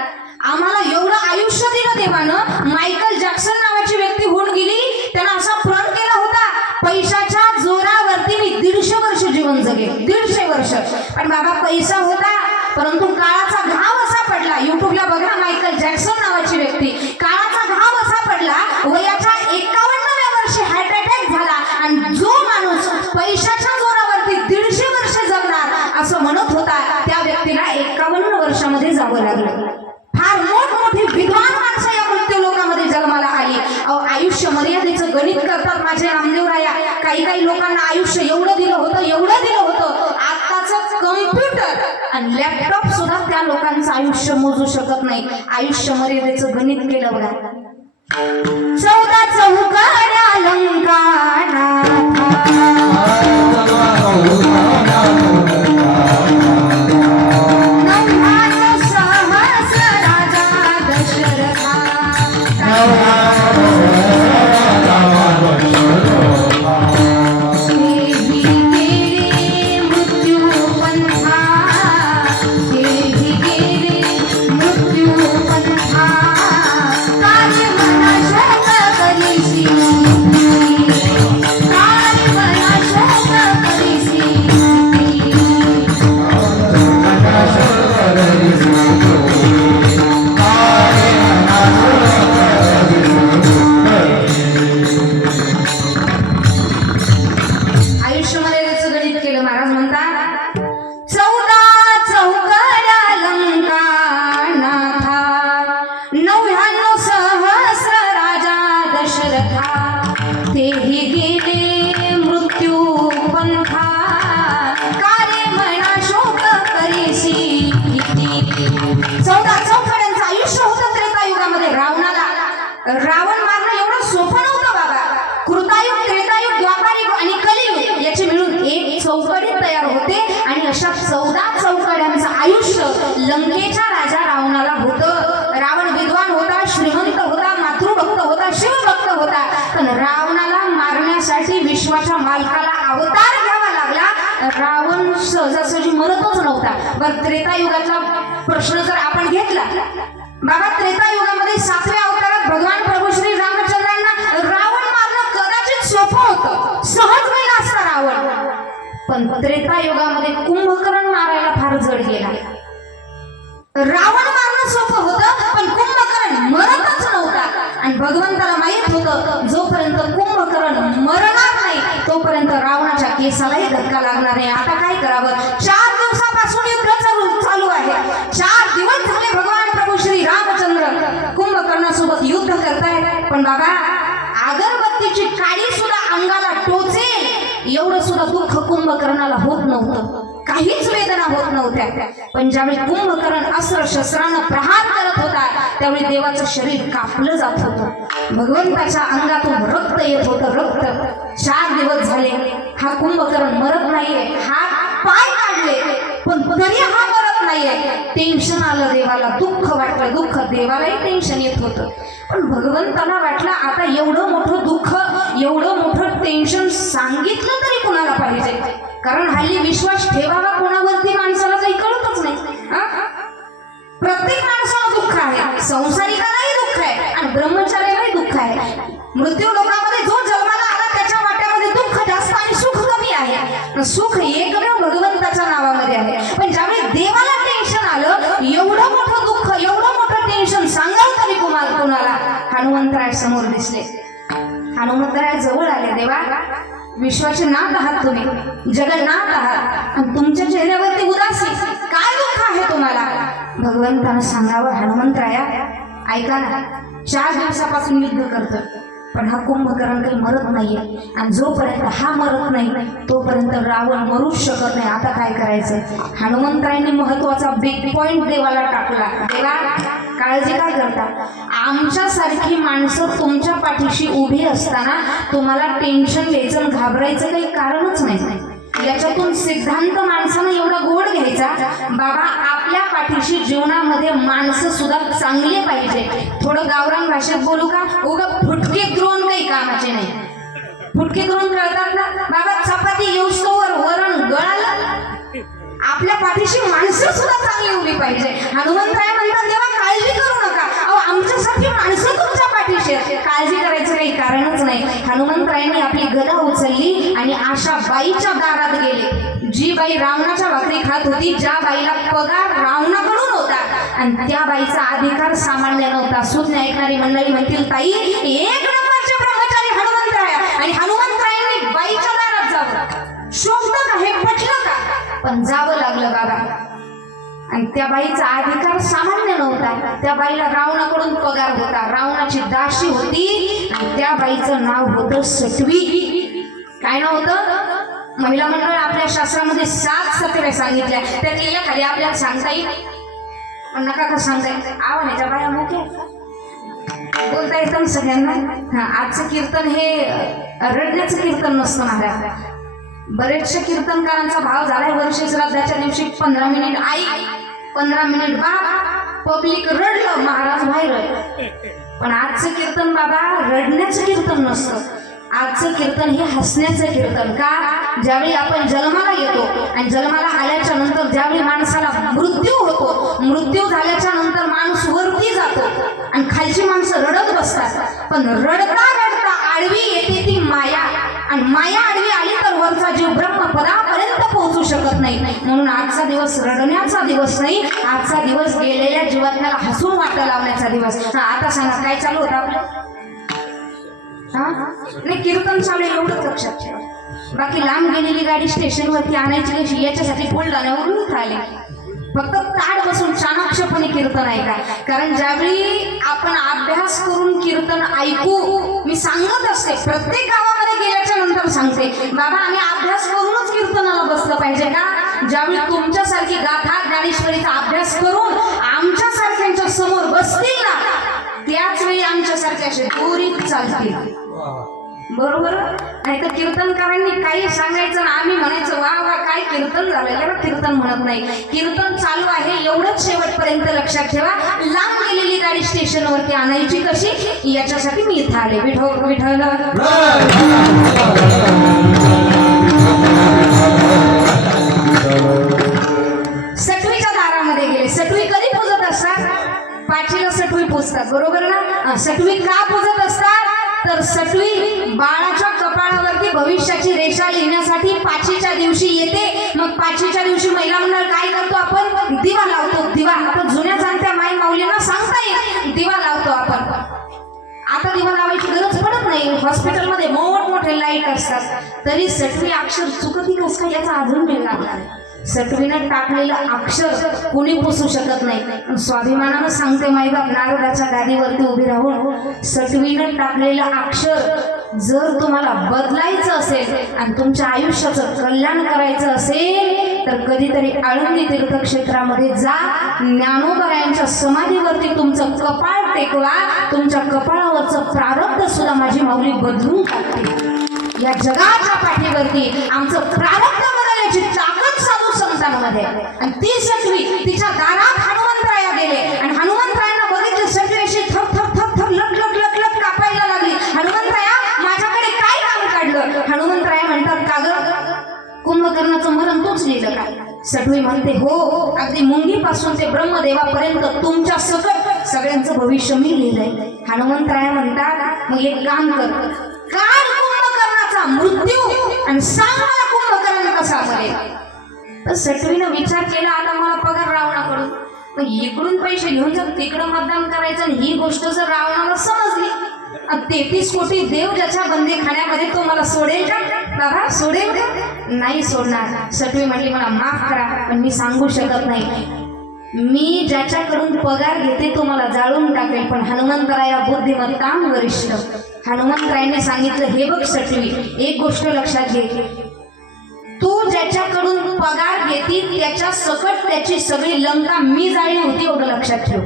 आम्हाला एवढं आयुष्य दिलं देवानं. मायकल जॅक्सन नावाची व्यक्ती होऊन गेली, त्यानं असा प्रण केला होता, पैशाच्या जोरावरती मी 150 वर्ष जीवन जगेल, 150 वर्ष. पण बाबा, पैसा होता, परंतु काळाचा घाव असा पडला. युट्यूबला बघा, मायकल जॅक्सन नावाची व्यक्ती, काळाचा घाव असा पडला, वयाच्या 51व्या वर्षी हार्ट अटॅक झाला. आणि जो माणूस पैशाच्या जोरावरती 150 वर्ष जगणार असं म्हणत होता, त्या व्यक्तीला 51 वर्षामध्ये जावं लागलं. फार मोठमोठी विद्वान माणसं या मृत्यू लोकांमध्ये जन्माला आली. आयुष्य मर्यादेचं गणित करतात माझे नामदेव राया. काही काही लोकांना आयुष्य एवढं दिलं होतं, एवढं दिलं होतं, आताच कम्प्युटर आणि लॅपटॉप सुद्धा त्या लोकांचं आयुष्य मोजू शकत नाही. आयुष्य मर्यादेचं गणित केलं बघा. 14 चौकाड्या अलंकारा, तेही गेले मृत्यू पंथा, कारे म्हणा शोक करीसी किती. 14 चौकड्यांचं आयुष्य होतं त्रेतायुगामध्ये. रावणाला रावण मारणं एवढं सोपं नव्हतं बाबा. कृतायुग, त्रेतायुग, द्वापारयुग आणि कलियुग याचे मिळून एक चौकडी तयार होते, आणि अशा 14 चौकड्यांचं आयुष्य लंकेच्या राजा रावणाला होतं. रावण विद्वान होता, श्रीमंत होता, मातृभक्त होता, शिवभक्त होता, पण रावणाला मारण्यासाठी विश्वाच्या मालकाला अवतार घ्यावा लागला. रावण सहजासहजी मरतच नव्हता. बरं, त्रेतायुगाचा प्रश्न जर आपण घेतला बाबा, त्रेतायुगामध्ये 7व्या अवतारात भगवान प्रभू श्री रामचंद्रांना रावण मारणं कदाचित सोपं होतं, सहज गेला असता रावण. पण त्रेतायुगामध्ये कुंभकर्ण मारायला फार जड गेला. रावण मारणं सोपं होतं, पण कुंभकर्ण मरतच नव्हता. आणि भगवंताला माहित होतं, जोपर्यंत कुंभकर्ण मरणार नाही तोपर्यंत रावणाच्या केसालाही धक्का लागणार नाही. आता काय करावं? 4 दिवसापासून युद्ध चालू आहे. 4 दिवस झाले भगवान प्रभू श्री रामचंद्र कुंभकर्णासोबत युद्ध करतायत. पण बाबा, अगरबत्तीची काडी सुद्धा अंगाला टोच एवढं सुद्धा दुःख कुंभकर्णाला होत नव्हतं, काहीच वेदना होत नव्हत्या. पण ज्यावेळी कुंभकर्ण अस्त्र शस्त्रानं प्रहार करत होता त्यावेळी देवाचं शरीर कापलं जात होतं, भगवंताच्या अंगातून रक्त येत होतं, रक्त. 4 दिवस झाले हा कुंभकर्ण मरत नाहीये, हात पाय काढले पण तरी हा मरत नाहीये. टेन्शन आलं देवाला, दुःख वाटलं, दुःख देवालाही टेन्शन येत होतं. पण भगवंताला वाटलं आता एवढं मोठं दुःख, एवढं मोठं टेन्शन सांगितलं तरी कुणाला पाहिजे, कारण हल्ली विश्वास ठेवावा कोणावरती माणसाला काही कळतच नाही. प्रत्येक माणसाला दुःख आहे, संसारिकालाही दुःख आहे आणि ब्रह्मचार्यालाही दुःख आहे. मृत्यू लोकांमध्ये जो जन्माला आला त्याच्या वाट्यामध्ये दुःख जास्त आणि सुख कमी आहे. सुख एकमेव भगवंताच्या नावामध्ये आहे. पण ज्यावेळी देवाला टेन्शन आलं, एवढं मोठं दुःख, एवढं मोठं टेन्शन सांगाल तरी कुणाला, हनुमंतराय समोर दिसले. हनुमंतराय जवळ आले. देवा, विश्वाचे नाथ आहात तुम्ही, जगन्नाथ आहात आणि तुमच्या चेहऱ्यावरती उदासी, काय दुःख आहे तुम्हाला? भगवंतानं सांगावं, हनुमंतराया ऐका ना, 4 दिवसापासून युद्ध करतोय पण हा कुंभकर्ण काही मरत नाहीये आणि जोपर्यंत हा मरत नाही तोपर्यंत रावण मरूच शकत नाही. आता काय करायचं? हनुमंतरायांनी महत्वाचा बिग पॉइंट देवाला टाकला. देवा, काळजी काय करता? आमच्यासारखी माणसं तुमच्या पाठीशी उभी असताना तुम्हाला टेन्शन घ्यायचं, घाबरायचं काही कारणच नाही. याच्यातून सिद्धांत माणसानं एवढा गोड घ्यायचा, बाबा आपल्या पाठीशी जीवनामध्ये माणसं सुद्धा चांगले पाहिजे. थोडं गावरान भाषेत बोलू का? उगा फुटके द्रोण काही कामाचे नाही. फुटके द्रोण कळतात ना बाबा, चपाती येऊस्तोवर वरण गळालं. आपल्या पाठीशी माणसं सुद्धा चांगली उभी पाहिजे. हनुमंतराय म्हणतात, देवा काळजी करू नका, अहो आमच्यासारखी माणसं तुमच्या पाठीशी आहेत, काळजी करायचं काही कारणच नाही. हनुमंतरायांनी आपली गदा उचलली आणि आशा बाईच्या दारात गेले. जी बाई रावणाच्या भाकरी खात होती, ज्या बाईला पगार रावणाकडून होता आणि त्या बाईचा अधिकार सामान्य नव्हता. सुज्ञ ऐकणारी मंडळी म्हणतील, ताई एक नंबरचे ब्रह्मचारी हनुमंतराय, आणि हनुमंतरायांनी बाईच्या दारात जावं शोभतं का? हे पटलं का? पण जावं लागलं बाबा. आणि त्या बाईचा अधिकार सामान्य नव्हता, त्या बाईला रावणाकडून पगार होता, रावणाची दासी होती आणि त्या बाईचं नाव होतं सटवी. काय नाव होतं? महिला मंडळ आपल्या शास्त्रामध्ये 7 सत्वे सांगितल्या, त्यातल्या खाली आपल्याला सांगता येईल पण नका का सांगता येईल? आव्हानाच्या बाया मोठ्या बोलता येतं ना सगळ्यांना. आजचं कीर्तन हे रडण्याचं कीर्तन नसतं महाराज. बरेचशा कीर्तनकारांचा भाव झालाय वर्षी श्राद्धाच्या दिवशी 15 मिनिट आई, 15 मिनिट बाप, पब्लिक रडलं, महाराज बाहेर. पण आजचं कीर्तन बाबा रडण्याचं कीर्तन नसतं. आजचं कीर्तन हे हसण्याचं कीर्तन. का? ज्यावेळी आपण जन्माला येतो आणि जन्माला आल्याच्या नंतर ज्यावेळी माणसाला मृत्यू होतो, मृत्यू झाल्याच्या नंतर माणूस वरती जातो आणि खालची माणसं रडत बसतात. पण रडता रडता आडवी येते ती माया, आणि माया आडवी आली तर वरचा जीव ब्रह्मपदापर्यंत पोहोचू शकत नाही. म्हणून आजचा दिवस रडण्याचा दिवस नाही, आजचा दिवस गेलेल्या जीवात्म्याला हसून वाटा लावण्याचा दिवस. आता सांगा काय चालू होतं आपलं? नाही, कीर्तन चालू एवढंच लक्षात ठेवा. बाकी लांब गेलेली गाडी स्टेशनवरती आणायची कशी याच्यासाठी बुलढाण्यावरून आली. फक्त ताट बसून चाणाक्षपणे कीर्तन ऐका, कारण ज्यावेळी आपण अभ्यास करून कीर्तन ऐकू, मी सांगत असते प्रत्येक गावामध्ये गेल्याच्या नंतर सांगते, बाबा आम्ही अभ्यास करूनच कीर्तनाला बसलं पाहिजे का? ज्यावेळी तुमच्यासारखी गाथा ज्ञानेश्वरीचा अभ्यास करून आमच्यासारख्यांच्या समोर बसतील ना, त्याच वेळी आमच्यासारख्या असे त्वरित चालतील. बरोबर? नाही तर कीर्तनकारांनी काही सांगायचं ना आम्ही म्हणायचं वा वा काय कीर्तन झालं, याला कीर्तन म्हणत नाही. कीर्तन चालू आहे एवढंच शेवटपर्यंत लक्षात ठेवा. लांब गेलेली गाडी स्टेशनवरती आणायची कशी याच्यासाठी मी इथं आले. विठ्ठल सटवीच्या दारामध्ये गेले. सटवी कधी पूजत असतात? पाचीला सटवी पूजतात, बरोबर ना? सटवी का पूजत असतात? तर सटवी बाळाच्या कपाळावरती भविष्याची रेषा लिहिण्यासाठी पाचीच्या दिवशी येते. मग पाचीच्या दिवशी महिला मंडळ काय करतो? आपण दिवा लावतो. दिवा आता जुन्या जाणत्या माई माऊलींना सांगता येईल, दिवा लावतो आपण. आता दिवा लावायची गरज पडत नाही, हॉस्पिटलमध्ये मोठमोठे लाईट असतात. तरी सटवी अक्षर चुकती कस का याचा अजून वेळ लागला. सटवीनं टाकलेलं अक्षर कोणी पुसू शकत नाही. स्वाभिमानानं सांगते माईबाप, नारदाच्या गादीवरती उभी राहून सटवीनं टाकलेलं अक्षर जर तुम्हाला बदलायचं असेल आणि तुमच्या आयुष्याचं कल्याण करायचं असेल तर कधीतरी आळंदी तीर्थक्षेत्रामध्ये जा, ज्ञानोबा यांच्या समाधीवरती तुमचं कपाळ टेकवा. तुमच्या कपाळावरचं प्रारब्ध सुद्धा माझी माऊली बदलून टाकते. या जगाच्या पाठीवरती आमचं प्रारब्ध बदलण्याची ताकद साधू संतांमध्ये. आणि ती सटवी तिच्या दारात हनुमंतराया गेले आणि हनुमंतरायांना बघितलं सटवी अशी थप थप थप थप लट लट लट लट कापायला लागली. हनुमंतराया माझ्याकडे काय काम काढलं? हनुमंतराया म्हणतात का ग, कुंभकर्णाचं मरण तूच लिहिलं का? सटवी म्हणते हो, अगदी मुंगीपासून ते ब्रह्मदेवापर्यंत तुमच्या सकट सगळ्यांचं भविष्य मी लिहिलंय. हनुमंतराया म्हणतात मग एक काम कर, काढ कुंभकर्णाचा मृत्यू आणि सांग मला कुंभकर्ण कसा मरेल. तर सटवीनं विचार केला, आता मला पगार रावणाकडून, मग इकडून पैसे घेऊन जर तिकडं मतदान करायचं आणि ही गोष्ट जर रावणाला समजली, 33 कोटी देव ज्याच्या बंदीखान्यामध्ये तो मला सोडेल का? बाबा सोडेल का? नाही सोडणार. सटवी म्हटली मला माफ करा पण मी सांगू शकत नाही. मी ज्याच्याकडून पगार घेते तो मला जाळून टाकेल. पण हनुमंतराया बुद्धिमत्ताम वरिष्ठ. हनुमंतरायाने सांगितलं हे बघ सटवी, एक गोष्ट लक्षात घे, तू ज्याच्याकडून पगार घेती त्याच्या सकट त्याची सगळी लंका मी जाळी होती एवढं लक्षात ठेव.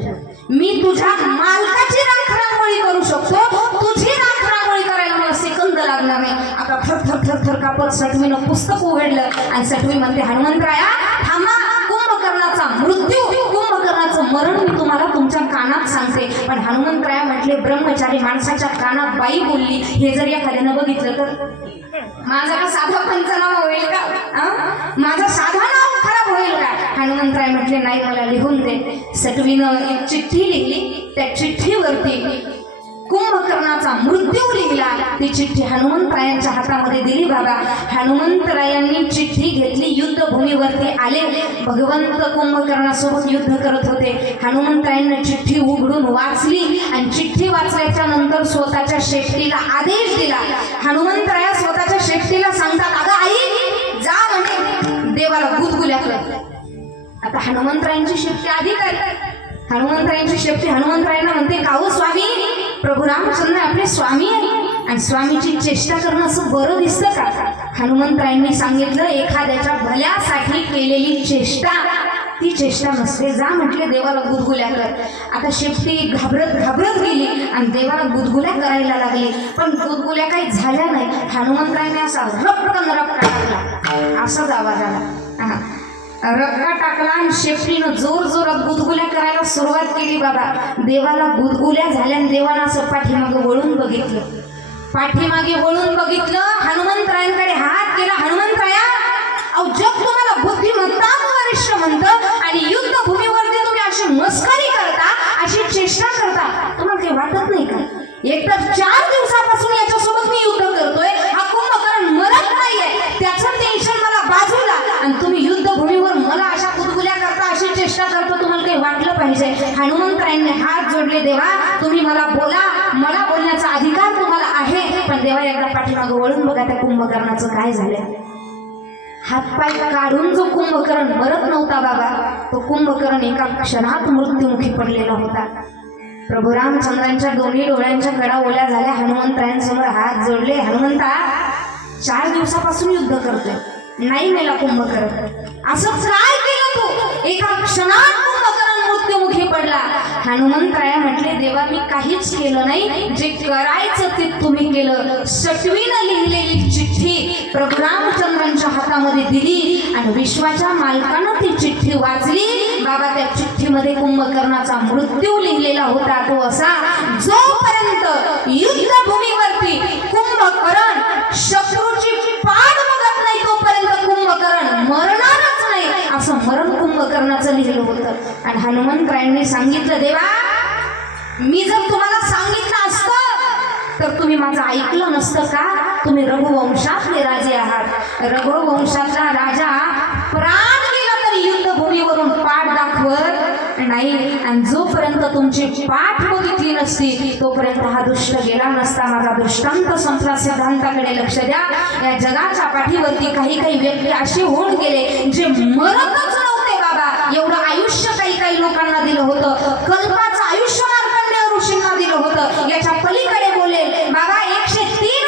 मी तुझ्या मालकाची राखरांगोळी करू शकतो, तुझी राखरांगोळी करायला मला सेकंद लागणार नाही. आता थर थर थर थर कापत सटवीनं पुस्तक उघडलं आणि सटवी म्हणते हनुमंतराया थांबा, कुंभकर्णाचा मृत्यू, कुंभकर्णाचं मरण मी तुम्हाला तुमच्या कानात सांगते. पण हनुमंतराया म्हटले ब्रह्मचारी माणसाच्या कानात बाई बोलली हे जर एखाद्यानं बघितलं तर माझा का साधा पंचनामा होईल का? माझं साधा नाव खराब होईल का? हनुमंतराय म्हटले नाही, मला लिहून दे. सटवीनं एक चिठ्ठी लिहिली, त्या चिठ्ठीवरती कुंभकर्णाचा मृत्यू लिहिला. ती चिठ्ठी हनुमंतरायांच्या हातामध्ये दिली. बाबा हनुमंतरायांनी चिठ्ठी घेतली, युद्धभूमीवरती आले. भगवंत कुंभकर्णासोबत युद्ध करत होते. हनुमंतरायांनी चिठ्ठी उघडून वाचली आणि चिठ्ठी वाचल्याच्या नंतर स्वतःच्या शेपटीला आदेश दिला. हनुमंतराया स्वतःच्या शेपटीला सांगतात अगं आई जा म्हणे देवाला गुदगुल्या कर. आता हनुमंतरायांची शेपटी आधी काय? हनुमंतरायांची शेपटी हनुमंतरायांना म्हणते का हो स्वामी, प्रभू रामचंद्र आपले स्वामी आहे आणि स्वामीची चेष्टा करणं असं बरं दिसतं का? हनुमंतरायांनी सांगितलं एखाद्याच्या भल्यासाठी केलेली चेष्टा ती चेष्टा नसते, जा म्हटले देवाला गुदगुल्या कर. आता शेपटी घाबरत घाबरत गेली आणि देवाला गुदगुल्या करायला लागली. पण गुदगुल्या काही झाल्या नाही. हनुमंतरायांनी असा रपकन रपका टाकला, असाच आवाज आला. रक्का टाकला आणि शेपटीनं जोर जोरात गुदगुल्या करायला सुरुवात केली. बाबा देवाला गुदगुल्या झाल्या आणि देवानं असं पाठीमागे वळून बघितलं. पाठीमागे वळून बघितलं, हनुमंतरायांकडे हात केला. हनुमंतराया अहो जग तुम्हाला बुद्धिमत्ताम वरिष्ठ म्हणतं आणि युद्धभूमीवरती तुम्ही अशी मस्करी करता, अशी चेष्टा करता, तुम्हाला काही वाटत नाही का? एकतर 4 दिवसापासून याच्यासोबत मी युद्ध करतोय, हा कुंभकर्ण मरत नाहीये, त्याचं टेन्शन मला बाजूला, आणि तुम्ही युद्धभूमीवर मला अशा गुदगुल्या करता, अशी चेष्टा करता, तुम्हाला काही वाटलं पाहिजे. हनुमंतरायांनी हात जोडले, देवा तुम्ही मला बोला, मला बोलण्याचा अधिकार तुम्हाला आहे. पण देवा एकदा पाठीमागं वळून बघा त्या कुंभकर्णाचं काय झालंय. हातपाय काढून जो कुंभकर्ण मरत नव्हता बाबा, तो कुंभकर्ण एका क्षणात मृत्युमुखी पडलेला होता. प्रभू रामचंद्रांच्या दोन्ही डोळ्यांच्या कडा ओल्या झाल्या. हनुमंतरायांसमोर हात जोडले. हनुमंता 4 दिवसापासून युद्ध करतोय, नाही मेला कुंभकर्ण, असं काय केलं तू? एका क्षणात कुंभकर्ण मृत्युमुखी पडला. हनुमंतराया म्हटले देवा मी काहीच केलं नाही, जे करायचं ते तुम्ही केलं. सटवीनं लिहिलेली चिठ्ठी प्रभू रामचंद्रांच्या हातामध्ये दिली आणि विश्वाच्या मालकानं ती चिठ्ठी वाचली. बाबा त्या चिठ्ठीमध्ये कुंभकर्णाचा मृत्यू लिहिलेला होता. तो असा, जोपर्यंत युद्धभूमीवरती कुंभकर्ण शत्रूची पाठ बघत नाही तोपर्यंत कुंभकर्ण मरणारच नाही, असं मरण कुंभकर्णाचं लिहिलं होतं. आणि हनुमंतरायांनी सांगितलं देवा मी जर तुम्हाला सांगितलं असतं तर तुम्ही माझं ऐकलं नसतं का? तुम्ही रघुवंशातले राजे आहात. रघुवंशाचा राजा प्राण गेला तरी युद्धभूमीवरून पाठ दाखवत नाही. आणि जोपर्यंत तुमची पाठ बघितली नसती तोपर्यंत हा दुष्ट गेला नसता. माझा दृष्टांत संपला. सिद्धांताकडे लक्ष द्या. या जगाच्या पाठीवरती काही काही व्यक्ती असे होऊन गेले जे मरतच नव्हते बाबा. एवढं आयुष्य काही काही लोकांना दिलं होतं. कल्पाचं आयुष्य मार्कंडेय ऋषींना दिलं होतं. याच्या पलीकडे बोलेल बाबा 103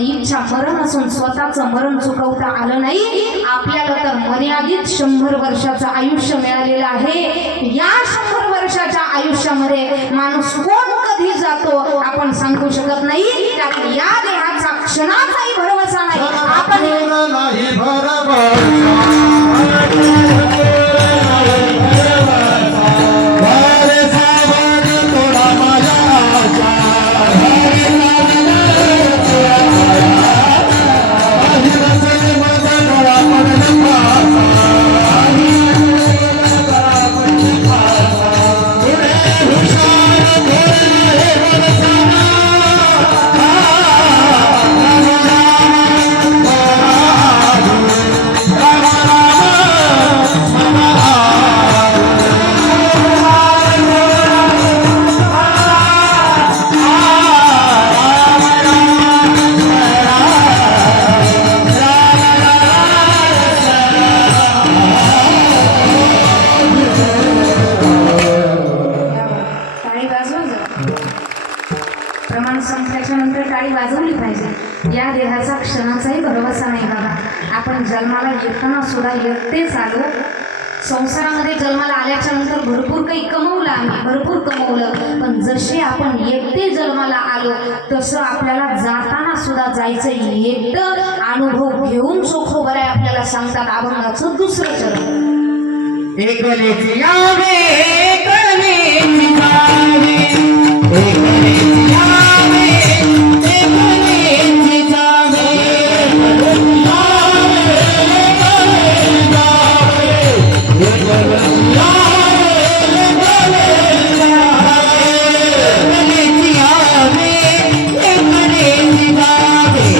पण इच्छा मरण असून स्वतःचं मरण चुकवता आलं नाही. आपल्याला तर मर्यादित 100 वर्षाचं आयुष्य मिळालेलं आहे. या 100 वर्षाच्या आयुष्यामध्ये माणूस कोण कधी जातो आपण सांगू शकत नाही. कारण या देहाचा क्षणाचाही भरवसा नाही. आपण नाही भरवसा प्रमाण संपल्याच्या नंतर टाळी वाजवली पाहिजे. या देहाचा क्षणाचाही भरवसा नाही बाबा. आपण जन्माला येताना सुद्धा एकटेच आलो. संसारामध्ये जन्माला आल्याच्या नंतर भरपूर काही कमवलं आम्ही, भरपूर कमवलं. पण जसे आपण एकटे जन्माला आलो तसं आपल्याला जाताना सुद्धा जायचं एकटं. अनुभव घेऊन चोखोबर आहे आपल्याला सांगतात अभंगाचं 2रं चरण. एकलेची यावे एकलेची जावे एकलेची यावे एकलेची जावे एकलेची यावे एकलेची जावे एकलेची यावे एकलेची यावे एकलेची जावे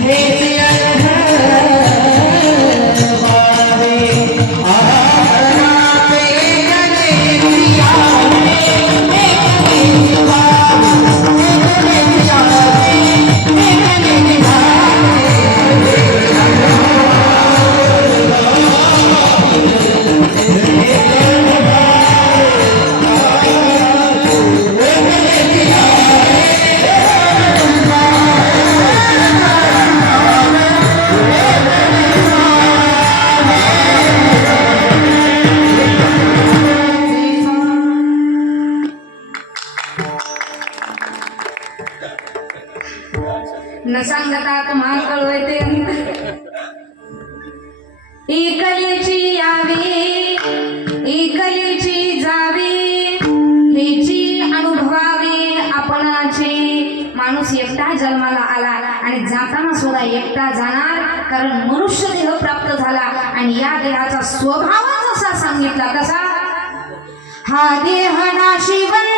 एकलेची यावे एकलेची न सांगता महाकळ होते. एकलेची यावी एकलेची जावी हेची अनुभवावी आपणाची. माणूस एकटा जन्माला आला आणि जाताना सुद्धा एकटा जाणार. कारण मनुष्य देह प्राप्त झाला आणि या देहाचा स्वभावच असा सांगितला. कसा? हा देह नाशिवंत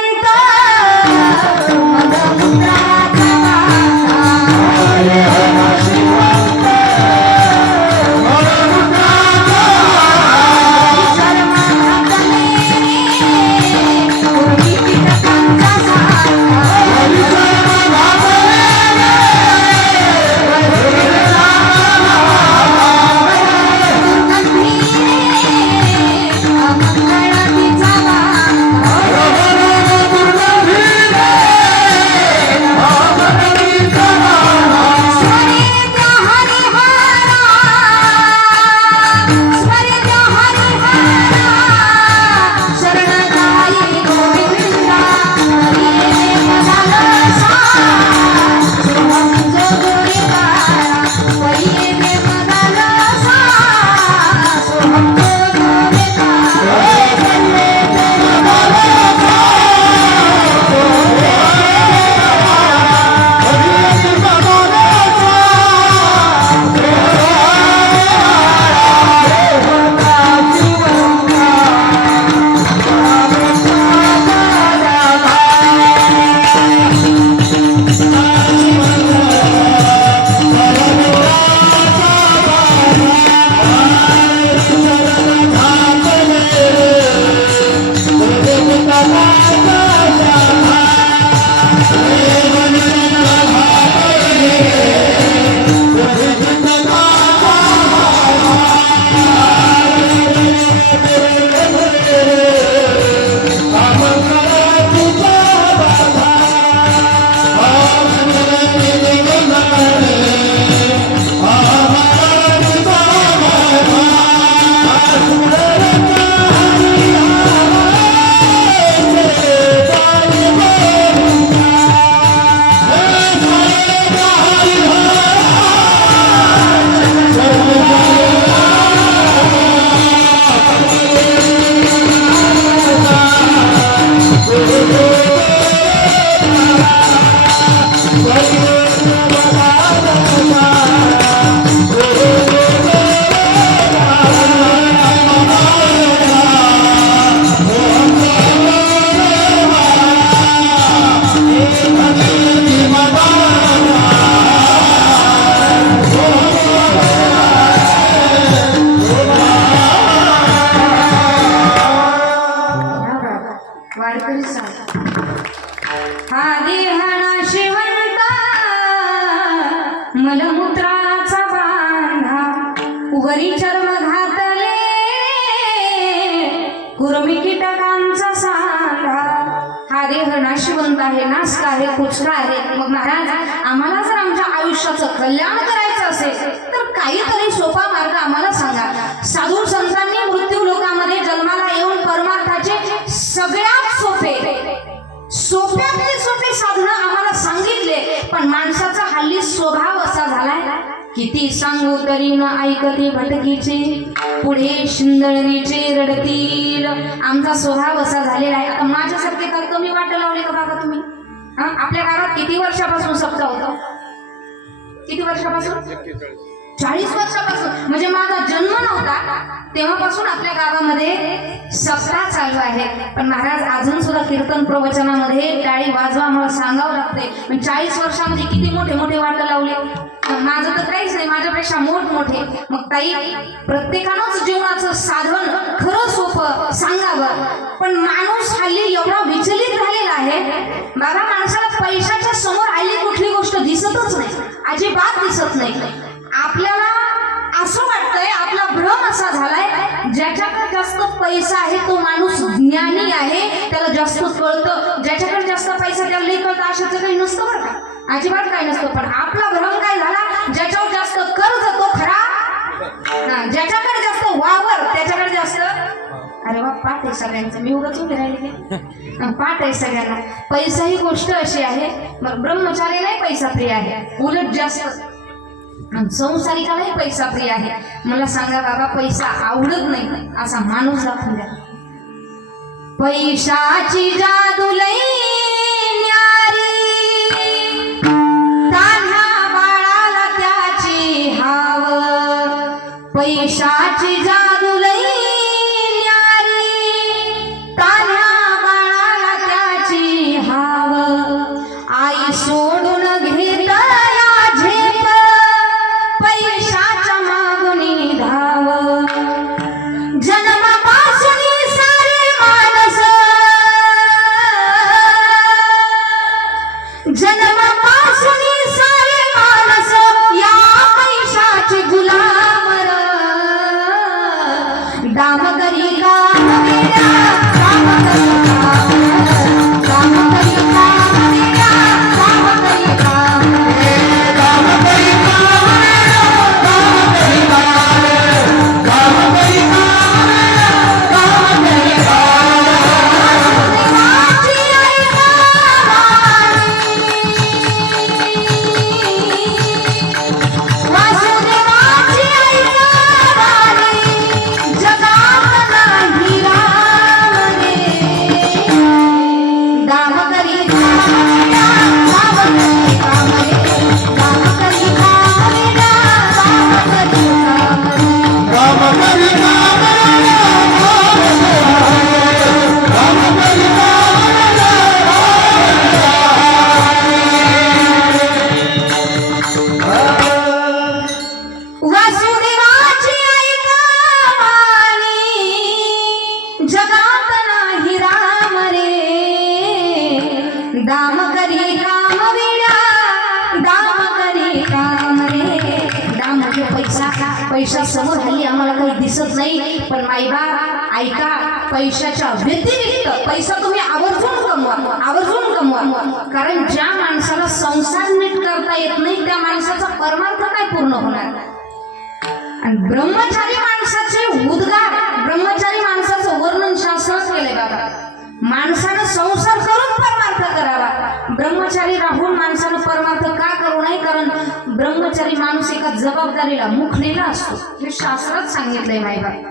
देह नाशिवंत मलमूत्राचा बांधा वरी चर्म घातले कुरमी कीटकांचा सांगा. हा देह नाशिवंत आहे, नासका आहे, कुचका आहे. मग महाराज आम्हाला जर आमच्या आयुष्याचं कल्याण करायचं असेल तर काहीतरी सोपा मार्ग आम्हाला सांगा. साधू संतांनी मृत्यू लोकामध्ये जन्माला येऊन परमार्थाचे सगळ्यात सोप्यातले सोपे साधनं आम्हाला सांगितले. पण माणसाचा हल्ली स्वभाव असा झालाय, किती सांगू तरी न ऐकते भटकीचे, पुढे शिंदळणीचे रडतील. आमचा स्वभाव असा झालेला आहे. आता माझ्यासारखे का कमी वाट लावले का बाबा तुम्ही? आपल्या गावात किती वर्षापासून सप्ताह होता? किती वर्षापासून? 40 वर्षापासून. म्हणजे माझा जन्म नव्हता तेव्हापासून आपल्या गावामध्ये सप्ताह चालू आहे. पण महाराज अजून सुद्धा कीर्तन प्रवचनामध्ये टाळी वाजवा मला सांगावं लागते. पण 40 वर्षामध्ये किती मोठे मोठे वाट लावले. माझं तर काहीच नाही, माझ्यापेक्षा मोठमोठे. मग ताई, प्रत्येकानंच जीवनाचं साधन खरं सोपं सांगावं. पण माणूस हल्ली एवढा विचलित झालेला आहे बाबा, माणसाला पैशाच्या समोर हल्ली कुठली गोष्ट दिसतच नाही, अजिबात दिसत नाही. आपल्याला असं वाटतंय, आपला भ्रम असा झालाय, ज्याच्याकडे जास्त पैसा आहे तो माणूस ज्ञानी आहे, त्याला जास्त कळतं. ज्याच्याकडे जास्त पैसा त्याला नाही कळतं अशाचं काही नसतं बरं का, अजिबात काही नसतं. पण आपला भ्रम काय झाला, ज्याच्यावर जास्त कर्ज तो खरा, ज्याच्याकडे जास्त वावर त्याच्याकडे जास्त. अरे वा, पाठ आहे सगळ्यांचं. मी उगाच उभी राहिले, पाठ आहे सगळ्यांना. पैसा ही गोष्ट अशी आहे, ब्रह्मचारीलाही पैसा प्रिय आहे, उलट जास्त संसारिकालाही पैसा प्रिय आहे. मला सांगा बाबा, पैसा आवडत नाही असा माणूस दाखवून द्या. पैशाची जादू लई न्यारी, तान्ह्या बाळाला त्याची हाव. पैशाची जादू लई न्यारी, तान्ह्या बाळाला त्याची हाव. आई सोडून घेत झेप, पैशाच्या मागणी धाव. जन्मापासून सारे माणस, जन्मापासून सारे माणस या पैशाचे गुलाम. दाम करी काम वेड्या, दाम करी काम, दाम करी काम वेड्या, दाम करी काम, काम करी काम, काम करी काम, काम करी काम, काम करी काम. वाची ऐका वासुदेवाची ऐका वाणी, जगात नाही राम रे. दाम करी काम वेड्या, दाम करी काम रे, दाम करी काम वेड्या, दाम करी काम रे. काम करी काम, काम करी वासुदेवाची ऐका वाणी, जगात नाही राम रे. दाम करी काम वेड्या, दाम करी काम रे. दाम म्हणजे पैसा. पैसा समोर हल्ली आम्हाला काही दिसत नाही. पण माईबा ऐका, पैशाच्या व्यतिरिक्त पैसा तुम्ही आवर्जून कमवा, आवर्जून कमवा. कारण ज्या माणसाला संसार नीट करता येत नाही त्या माणसाचा परमार्थ काय पूर्ण होणार. आणि ब्रह्मचारी माणसाचे उद्गार, ब्रह्मचारी माणसाचं वर्णन शास्त्रात केलंय बाबा. माणसानं संसार करून परमार्थ करावा. ब्रह्मचारी राहून माणसानं परमार्थ का करू नये? कारण ब्रह्मचारी माणूस एका जबाबदारीला मुखलेला असतो, हे शास्त्रात सांगितलंय मायबाप.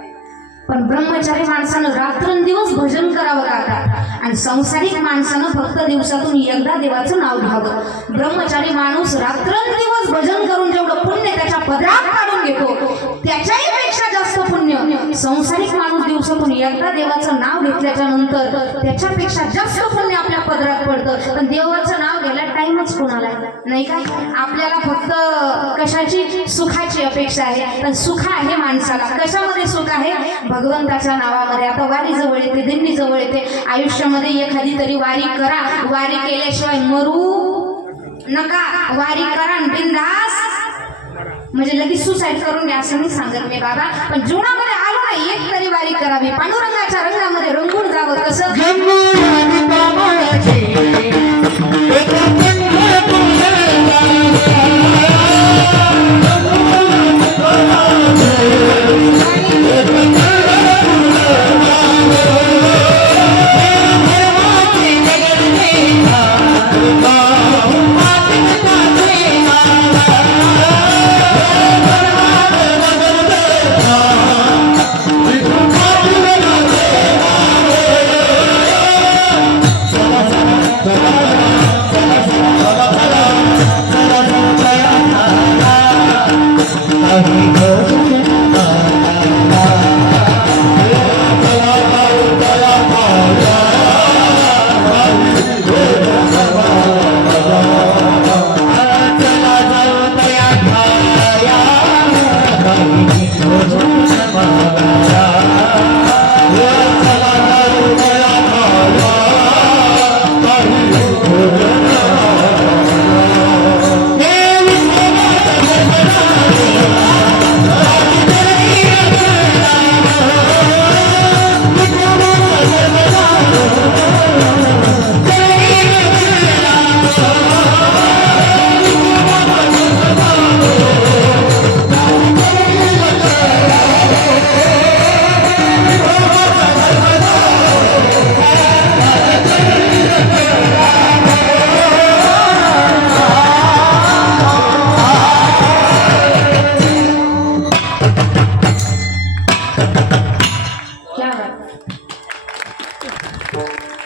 पण ब्रह्मचारी माणसानं रात्रंदिवस भजन करावं काका. आणि संसारिक माणसानं फक्त दिवसातून एकदा देवाचं नाव घ्यावं. ब्रह्मचारी माणूस रात्रंदिवस भजन करून जेवढं पुण्य त्याच्या पदरात काढून घेतो त्याच्याही पेक्षा जास्त पुण्य संसारिक माणूस दिवसातून एकदा देवाचं नाव घेतल्याच्या नंतर त्याच्यापेक्षा जास्त पुण्य आपल्या पदरात पडतं. पण देवाचं नाव घ्यायला टाइमच कोणाला आहे? नाही का? आपल्याला फक्त कशाची? सुखाची अपेक्षा आहे. पण सुख आहे माणसाला कशामध्ये? सुख आहे भगवंताच्या नावामध्ये. आता वारी जवळ येते, दिंडी जवळ येते. आयुष्यामध्ये एखादी तरी वारी करा. वारी केल्याशिवाय मरू नका. वारी करा बिंदास, म्हणजे लगेच सुसाईड करून घ्या असं नाही सांगत मी बाबा. पण जीवनामध्ये आलो नाही एक तरी वारी करावी. पांडुरंगाच्या रंगामध्ये रंगून जावं. कसं?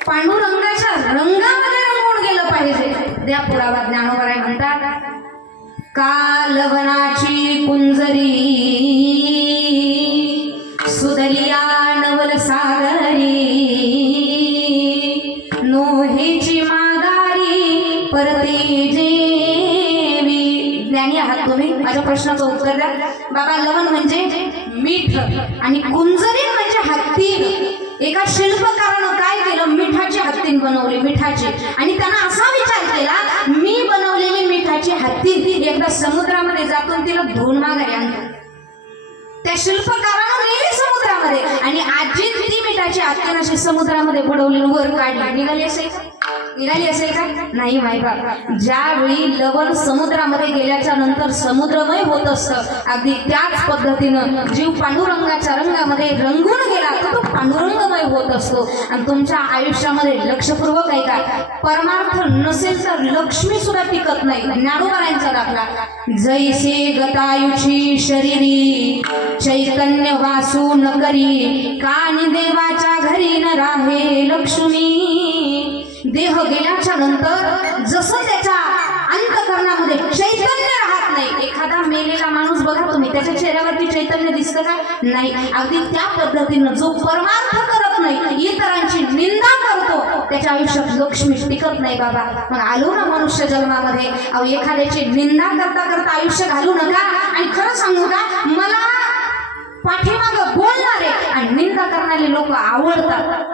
पांडुरंगाच्या रंगामध्ये रंगून गेलं पाहिजे. द्या पुरावा. ज्ञानोबराय म्हणतात, कालवनाची कुंजरी सुदलिया नवल सागरी, नोहेची माघारी परती जेवी. ज्ञानी आहात तुम्ही, माझ्या प्रश्नाचं उत्तर द्या. बाबा, लवण म्हणजे मीठ आणि कुंजरी म्हणजे हत्ती. एका शिल्पकारानं काय केलं? मिठाची हत्तीन बनवली, मिठाची. आणि त्यांना असा विचार केला, मी बनवलेली मिठाची हत्ती एकदा समुद्रामध्ये जातून तिला धुवून माघारी आणतो. त्या शिल्पकारानं नेली समुद्रामध्ये आणि आजी ती मिठाची हत्तीन अशी समुद्रामध्ये बुडवली, वर काढली. निघाली असेल का? निघाली असेल का? नाही माय बाबा. ज्यावेळी लवण समुद्रामध्ये गेल्याच्या नंतर समुद्रमय होत असतं, अगदी त्याच पद्धतीनं जीव पांडुरंगाच्या रंगामध्ये रंगून गेला तर तो पांडुरंगमय होत असतो. आणि तुमच्या आयुष्यामध्ये लक्षपूर्वक ऐका, परमार्थ नसेल तर लक्ष्मी सुद्धा टिकत नाही. ज्ञानोबरायांचा दाखला, जैसे गतायुची शरीरी चैतन्य वासू न करी, कानी देवाच्या घरी न राहे लक्ष्मी. देह गेल्याच्या नंतर जसं त्याच्या अंतःकरणामध्ये चैतन्य राहत नाही. एखादा मेलेला माणूस बघा तुम्ही, त्याच्या चेहऱ्यावरती चैतन्य दिसतं का? नाही. अगदी त्या पद्धतीनं जो परमार्थ करत नाही, इतरांची निंदा करतो, त्याच्या आयुष्यात लक्ष्मी टिकत नाही बाबा. मग आलो ना मनुष्य जन्मामध्ये, अहो एखाद्याची निंदा करता करता आयुष्य घालू नका. आणि खरं सांगू का, मला पाठीमागं बोलणारे आणि निंदा करणारे लोक आवडतात.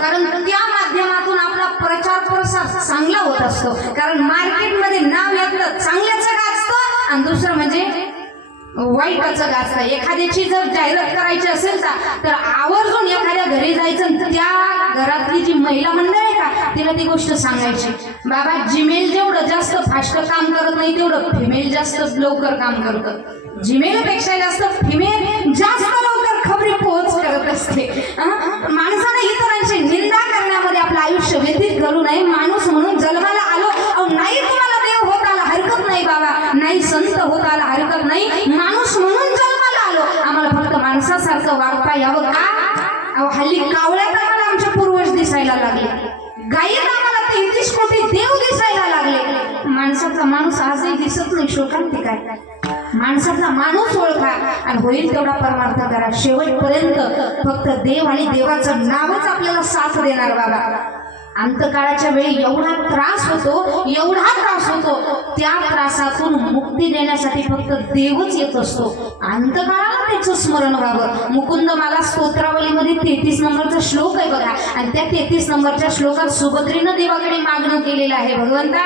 कारण त्या माध्यमातून आपला प्रचार प्रसार चांगला होत असतो. कारण मार्केटमध्ये नाव येतं चांगल्याचं गाजतं आणि दुसरं म्हणजे वाईटाचं गाजतं. एखाद्याची जर जाहिरात करायची असेल तर आवर्जून एखाद्या घरी जायचं आणि त्या घरातली जी महिला मंडळ आहे का, तिला ती गोष्ट सांगायची. बाबा, जिमेल जेवढं जास्त फास्ट काम करत नाही तेवढं फिमेल जास्त लवकर काम करतं. जिमेल पेक्षा जास्त फिमेल जास्त लवकर खबरी पोहोच करत असते. माणसाने इतरांची निंदा करण्यामध्ये आपलं आयुष्य व्यतीत करू नये. माणूस म्हणून जन्माला आलो, अहो नाही तुम्हाला देव होत आला हरकत नाही बाबा, नाही संत होत आला हरकत नाही. माणूस म्हणून जन्माला आलो, आम्हाला फक्त माणसासारखं वागता यावं का? अहो हल्ली कावळ्यात आम्हाला आमचे पूर्वज दिसायला लागले, गायीत आम्हाला 33 कोटी देव दिसायला लागले. माणसाचा माणूस आजही दिसत नाही. शोकांती काय? माणसाचा माणूस ओळखा आणि होईल तेवढा परमार्थ करा. शेवटपर्यंत फक्त देव आणि देवाचं नावच आपल्याला साथ देणार बाबा. अंतकाळाच्या वेळी एवढा त्रास होतो, त्या त्रासातून मुक्ती देण्यासाठी फक्त देवच येत असतो. अंतकाळाला त्याचं स्मरण व्हावं. मुकुंद मला स्तोत्रावलीमध्ये 33 नंबरचा श्लोक आहे बघा, आणि त्या 33 नंबरच्या श्लोकात सुभद्रेनं देवाकडे मागणं केलेलं आहे. भगवंता,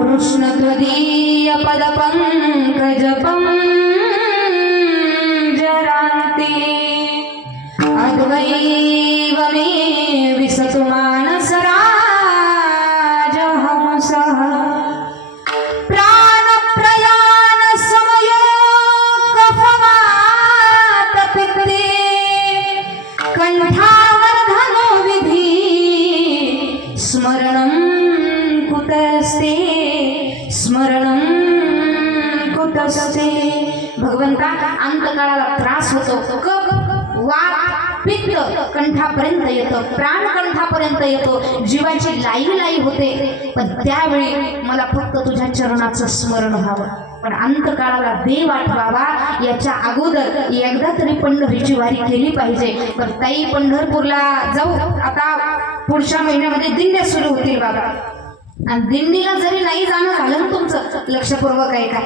कृष्ण त्वदीय पद पंकज पंजरान्ते अद्वैव मे विसतु मानस राजहंसः प्राणप्रयाण समयो कफवातपित्ते कंठावर्धनो विधि स्मरणं कुतस्ते. भगवंता, अंतकाळाला त्रास होतो, कफ वात पित्त कंठापर्यंत येतं, प्राण कंठापर्यंत येतो, जीवाची लाई होते. पण त्यावेळी मला फक्त तुझ्या चरणाचं स्मरण व्हावं. पण अंतकाळाला देव आठवावा याच्या अगोदर एकदा तरी पंढरीची वारी केली पाहिजे. पण ताई, पंढरपूरला जाऊ आता. पुढच्या महिन्यामध्ये दिंड्या सुरू होतील बाबा, आणि दिंडीला जरी नाही जाणं झालं ना तुमचं, लक्षपूर्वक आहे का,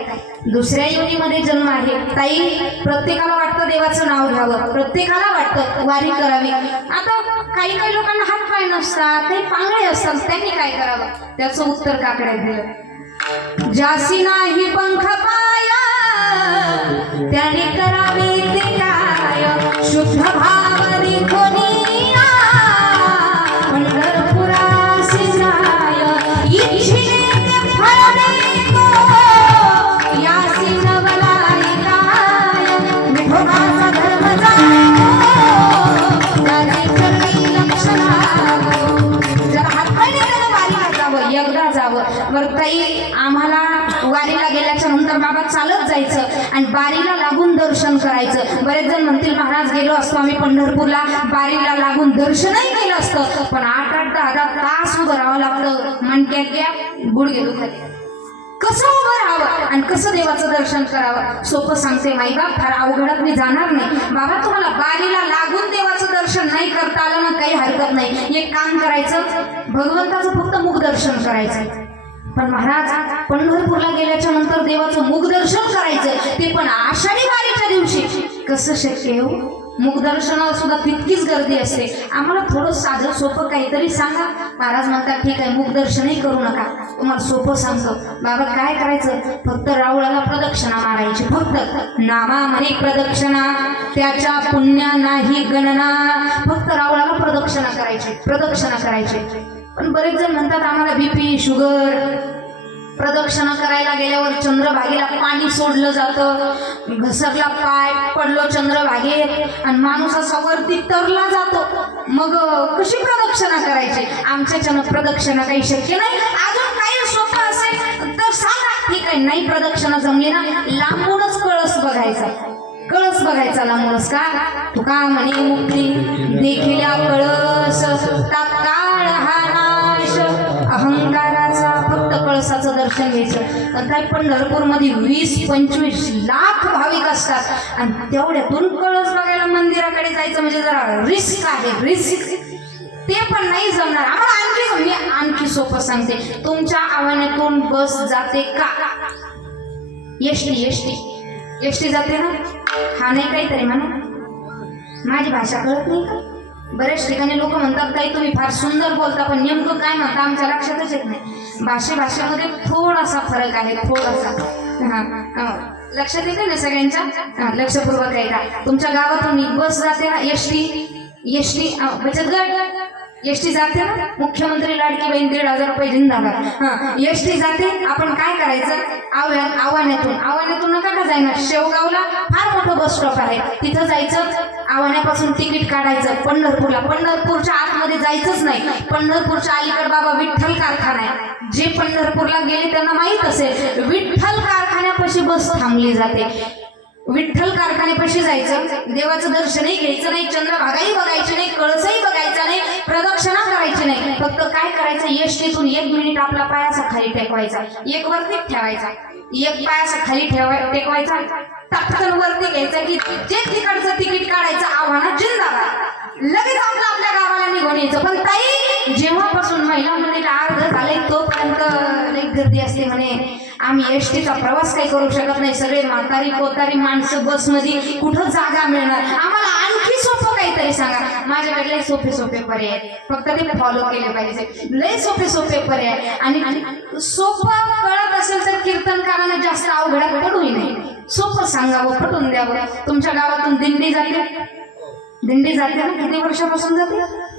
दुसऱ्या योनीमध्ये जन्म आहे. ताई, प्रत्येकाला वाटतं देवाचं नाव घ्यावं, प्रत्येकाला वाटतं वारी करावी. आता काही लोकांना हात पाय नसतात, काही पांगळे असतात, त्यांनी काय करावं? त्याचं उत्तर काकडे दिलं. जासी नाही पंख पाय त्याने करावे ते काय, शुद्ध भाव देखोनी पंढरपुरासी जाय, इच्छिले ते फळ देतो यासी नवलाई काय, विठोबाचा धर्म जाणो त्याची करणी लक्षणा. जरा हातपायने त्याला वारीला जावं, एकदा जावं. बरं ताई, आम्हाला वारीला गेल्याच्या नंतर बाबा चालत जायचं आणि बारीला लागून दर्शन करायचं. बरेच जण म्हणतील, महाराज गेलो असतो आम्ही पंढरपूरला, बारीला लागून दर्शनही केलं असतं, पण 8-8, 10-10 तास उभं राहावं लागतं, मणक्यात घ्या, गुडघे दुखत. कसं उभं राहावं आणि कसं देवाचं दर्शन करावं? सोपं सांगते माईबाप, फार अवघडात मी जाणार नाही. बाबा, तुम्हाला बारीला लागून देवाचं दर्शन नाही करता आलं ना, काही हरकत नाही. एक काम करायचं, भगवंताचं फक्त मुख दर्शन करायचं. पण महाराज, पंढरपूरला गेल्याच्या नंतर देवाचं मुखदर्शन करायचं, ते पण आषाढी वारीच्या दिवशी, कसं शक्य हो? मुखदर्शनाला सुद्धा तितकीच गर्दी असते. आम्हाला थोडं साधं सोपं काहीतरी सांगा. महाराज म्हणतात, ठीक आहे, मुखदर्शनही करू नका, तुम्हाला सोपं सांगतो. बाबा, काय करायचं? फक्त राऊळाला प्रदक्षिणा मारायची, फक्त नामा म्हणे प्रदक्षिणा, त्याच्या पुण्या नाही गणना. फक्त राऊळाला प्रदक्षिणा करायची. पण बरेच जण म्हणतात, आम्हाला बीपी, शुगर, प्रदक्षिणा करायला गेल्यावर चंद्रभागेला पाणी सोडलं जातं, घसरला पाय, पडलो चंद्रभागेत आणि माणूस असा वरती तरला जातो, मग कशी प्रदक्षिणा करायची? आमच्याच्यानं प्रदक्षिणा काही शक्य नाही. अजून काही सोपं असेल तर सांगा. ठीक आहे, नाही प्रदक्षिणा जमली ना, लांबूनच कळस बघायचा लांबूनच. का तुका म्हणे मुक्ती देखिल्या कळस, तात्काळ हा नाश अहंकाराचा. फक्त कळसाचं दर्शन घ्यायचं. तर काय, पंढरपूरमध्ये 20-25 लाख भाविक असतात आणि तेवढ्यातून कळस बघायला मंदिराकडे जायचं म्हणजे जरा रिस्क आहे, रिस्क. ते पण नाही जमणार आम्हाला. आणखी सोपं सांगते, तुमच्या आव्हानातून बस जाते का? एसटी जाते ना? हा नाही काहीतरी म्हणा, माझी भाषा कळत नाही का? बरेच ठिकाणी लोक म्हणतात, ताई तुम्ही फार सुंदर बोलता, पण नेमकं काय म्हणता आमच्या लक्षातच येत नाही. भाषेमध्ये थोडासा फरक आहे, थोडासा. लक्षात येते ना सगळ्यांच्या? लक्षपूर्वक आहे का? तुमच्या गावातून बस जाते ना, एसटी बचत गट एसटी जाते ना, मुख्यमंत्री लाडकी बहीण 1,500 रुपये जिंदाबाद. एसटी जाते, आपण काय करायचं? आव्हानातून नका का जायना, शेवगावला फार मोठं बस स्टॉप आहे, तिथं जायचं. आव्हानापासून तिकीट काढायचं, पंढरपूरच्या आतमध्ये जायचंच नाही. पंढरपूरच्या अलीकडे बाबा विठ्ठल कारखाना आहे. जे पंढरपूरला गेले त्यांना माहीत असेल, विठ्ठल कारखान्यापाशी बस थांबली जाते. विठ्ठल कारखान्यापाशी जायचं, देवाचं दर्शनही घ्यायचं नाही, चंद्रभागाही बघायची नाही, कळसही बघायचा नाही, प्रदक्षिणा करायची नाही. फक्त काय करायचं? एसटीतून 1 मिनिट आपला पायाचा खाली टेकवायचा, एक वरतीच ठेवायचा. एक पाय असं खाली टेकवायचा, टपकन वरती घ्यायचा की जे तिकडचं तिकीट काढायचं आव्हानात जिंदाबाद, लगेच आपल्या गावाला निघून यायचं. पण ताई जेव्हापासून महिला मंडळीला अर्ध झाले तोपर्यंत लई गर्दी असते म्हणे. आम्ही एसटीचा प्रवास काही करू शकत नाही, सगळे म्हातारी कोतारी माणसं बसमध्ये, कुठं जागा मिळणार आम्हाला, आणखी सोपं काहीतरी सांगा. माझ्याकडे लय सोपे सोपे पर्याय आहेत, फक्त ते फॉलो केले पाहिजे. लय सोपे सोपे पर्याय, आणि सोपं कळत असेल तर कीर्तनकारांना जास्त अवघडात पडूही नाही. सोपं सांगावं, पटवून द्यावं. तुमच्या गावातून दिंडी जाते ना, किती वर्षापासून जाते?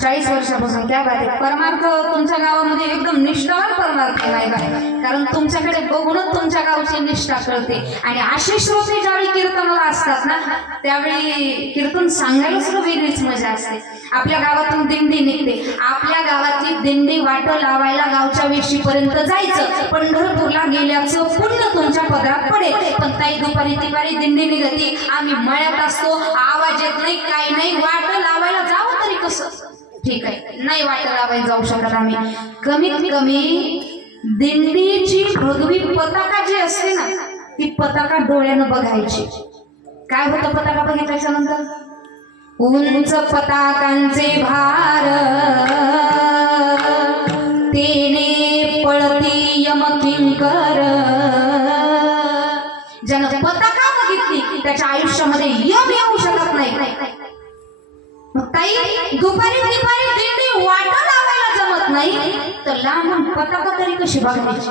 40 वर्षापासून. त्या बाबतीत परमार्थ तुमच्या गावामध्ये एकदम निष्ठावान परमार्थ नाही बा, कारण तुमच्याकडे बघूनच तुमच्या गावची निष्ठा कळते. आणि असे श्रोते ज्यावेळी कीर्तनाला असतात ना, त्यावेळी कीर्तन सांगायला सुद्धा वेगळीच मजा असते. आपल्या गावातून दिंडी निघते, आपल्या गावातली दिंडी वाट लावायला गावच्या वेशीपर्यंत जायचं, पंढरपूरला गेल्याचं पुण्य तुमच्या पदरात पडेल. पण ताई दुपारी तिपारी दिंडी निघती, आम्ही मळ्यात असतो, आवाज येत नाही, काही नाही, वाट लावायला जावं तरी कसं? ठीक आहे, नाही वाट लावायला जाऊ शकत आम्ही. कमीत कमी दिंडीची भगवी पताका जी असते ना, ती पताका डोळ्यानं बघायची. काय होतं पताका बघितल्याच्या नंतर? उंच पताकांचे भार तेने पळती यमकिंकर. ज्यानं पताका बघितली त्याच्या आयुष्यामध्ये यम येऊ शकत नाही. मग ताई दुपारी दिंडी वाट लावायला जमत नाही तर लांबून पताका तरी कशी बघायची?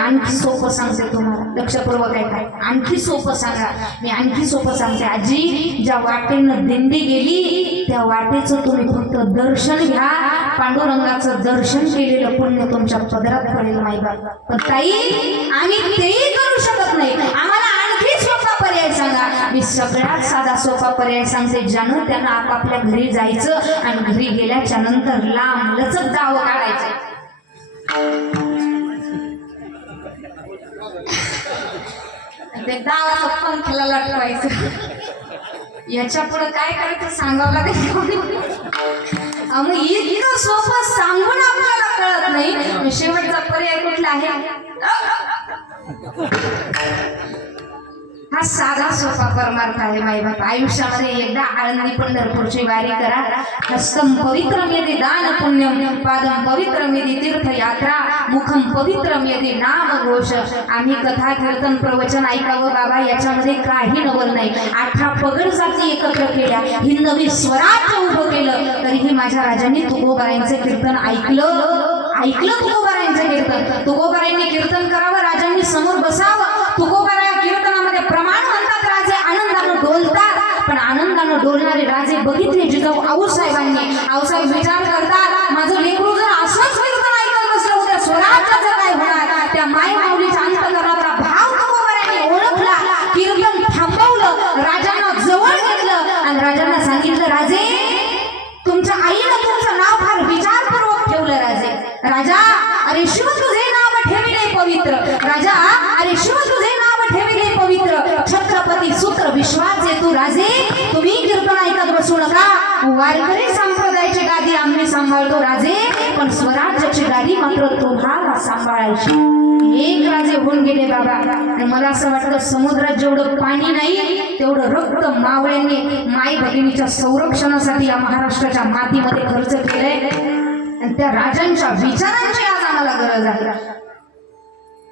आणखी सोपं सांगते तुम्हाला, लक्षपूर्वक आहे काय, आणखी सोपं सांगा. मी आणखी सोपं सांगते. आजी, ज्या वाटेनं दिंडी गेली त्या वाटेचं तुम्ही फक्त दर्शन घ्या, पांडुरंगाचं दर्शन केलेलं पुण्य तुमच्या पदरात पडेल माईबाप. पण ताई आम्ही तेही करू शकत नाही, आम्हाला आणखी सोपा पर्याय सांगा. मी सगळ्यात साधा सोपा पर्याय सांगते, ज्यानं त्यांना आपापल्या घरी जायचं आणि घरी गेल्याच्या नंतर लांब लचक जावं काढायचं. ते दावाचं पंखीला लटवायचं. याच्या पुढे काय करायचं सांगावं लागेल. मग इतकं सोपं सांगून आपल्याला कळत नाही, शेवटचा पर्याय कुठला आहे? हा साधा सोपा परमार्थ आहे माईबाप. आयुष्यामध्ये एकदा आळंदी पंढरपूरची वारी करा. हस्तम पवित्रम यदि दान पुण्यम, पादम पवित्रम यदि तीर्थयात्रा, मुखम पवित्रम यदि नाम घोष. आम्ही कथा कीर्तन प्रवचन ऐकावं बाबा, याच्यामध्ये काही नवल नाही. 18 पगड जाती एकत्र केल्या, हिंदवी स्वराज्य उभं केलं, तरीही माझ्या राजांनी तुकोबारायांचं कीर्तन ऐकलं तुकोबारायांचं कीर्तन. तुकोबारायांनी कीर्तन करावं, राजांनी समोर बसावं. तुकोबारा कीर्तनामध्ये प्रमाण म्हणतात, राजे आनंदानं डोलतात. पण आनंदानं डोलणारे राजे बघितले जिजाऊ आऊसाहेबांनी. आऊसाहेब विचार करतात, माझं लेकरू जर असंच कीर्तन ऐकत बसलं उद्या स्वराज्याचं काय होणार? त्या माय माऊलीच्या अंतकरणातला भाव तुकोबारायांनी ओळखला, कीर्तन थांबवलं, राजांना जवळ घेतलं आणि राजांना सांगितलं, राजे तुमच्या आईनं तुमचं नाव फार विचारपूर्वक ठेवलं. राजा अरे शिव तुझे नाव ठेविले पवित्र. राजा अरे शिव तुझे नाव ठेविले पवित्र. छत्रपती सूत्र विश्वाचे तू राजे, तुम्ही कीर्तन ऐकत बसू नका. वारकरी संप्रदायाची गादी आम्ही सांभाळतो राजे, पण स्वराज्याची गादी मात्र तुम्हाला सांभाळायची. एक राजे होऊन गेले बाबा. आणि मला असं वाटतं, समुद्रात जेवढं पाणी नाही तेवढं रक्त मावळ्यांनी माई भगिनीच्या संरक्षणासाठी या महाराष्ट्राच्या मातीमध्ये खर्च केलंय. आणि त्या राजांच्या विचारांची आज आम्हाला गरज आहे.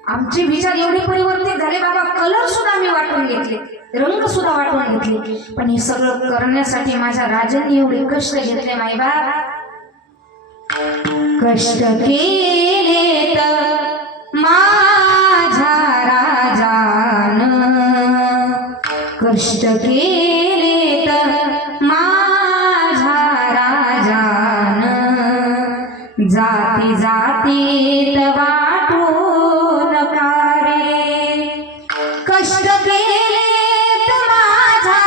आमचे विचार एवढे परिवर्तित झाले बाबा, कलर सुद्धा आम्ही वाटून घेतले, रंग सुद्धा वाटून घेतले. पण हे सगळं करण्यासाठी माझ्या राजांनी एवढे कष्ट घेतले माईबाप. कष्ट केले तर माझ्या राजान, कष्ट केले तर माझ्या राजान, जाती जातीत वाटून कारे. कष्ट केलेत माझ्या